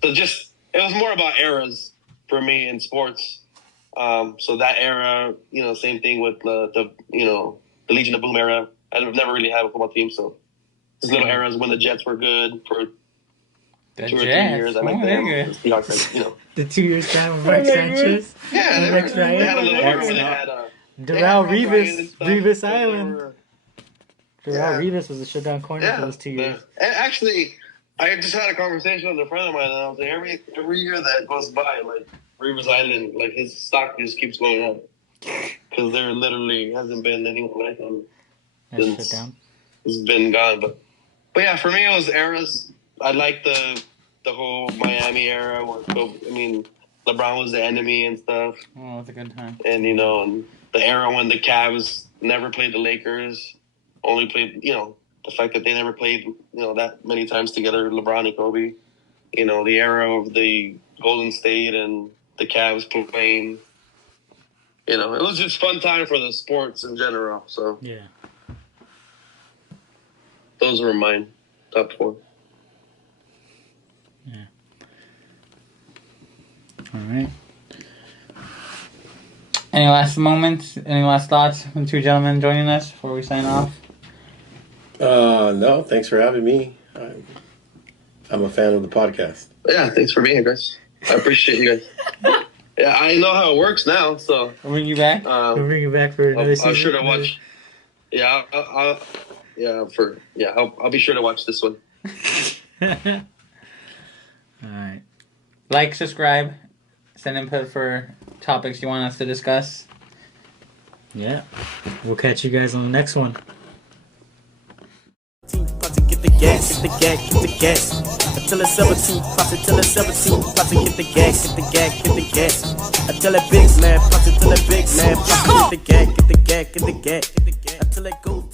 So just it was more about eras for me in sports. So that era, same thing with the Legion of Boom era. I've never really had a football team, so these little eras when the Jets were good for The 2 or 3 Jets. years. I Oh, like they're them. good. The Seahawks, The 2 years time of Mark Sanchez. Yeah, they Rex Ryan. had a little era where they had Darrell Rex Ryan and Revis. stuff, Revis but they Island. were- Darrell Yeah. Revis was the shutdown corner for those 2 years. And actually, I just had a conversation with a friend of mine, and I was like, every year that goes by, like Revis Island, like his stock just keeps going up because there literally hasn't been anyone like him. That's Since- shut down. It's been gone, but yeah, for me it was eras. I like the whole Miami era. Where, LeBron was the enemy and stuff, Oh, it was a good time. and and the era when the Cavs never played the Lakers, only played the fact that they never played that many times together, LeBron and Kobe. The era of the Golden State and the Cavs playing. It was just fun time for the sports in general. So Yeah. those were mine, top 4. All right. Any last moments? Any last thoughts from 2 gentlemen joining us before we sign off? No, thanks for having me. I'm a fan of the podcast. Yeah, thanks for being here, guys. I appreciate you guys. Yeah, I know how it works now, so We'll bring you back. We'll bring you back for another season. I'll sure to watch. Yeah, I'll be sure to watch this one. Alright. Like, subscribe, send input for topics you want us to discuss. Yeah. We'll catch you guys on the next one. Get the gas, get the gas, get the gas. Until it's 17, pop it till it's 17, pop it, get the gas, get the gas, get the gas. Until a big man, pop it till a big man, pop it, get the gas, get the gas, get the gas, get the gas. Until it goes.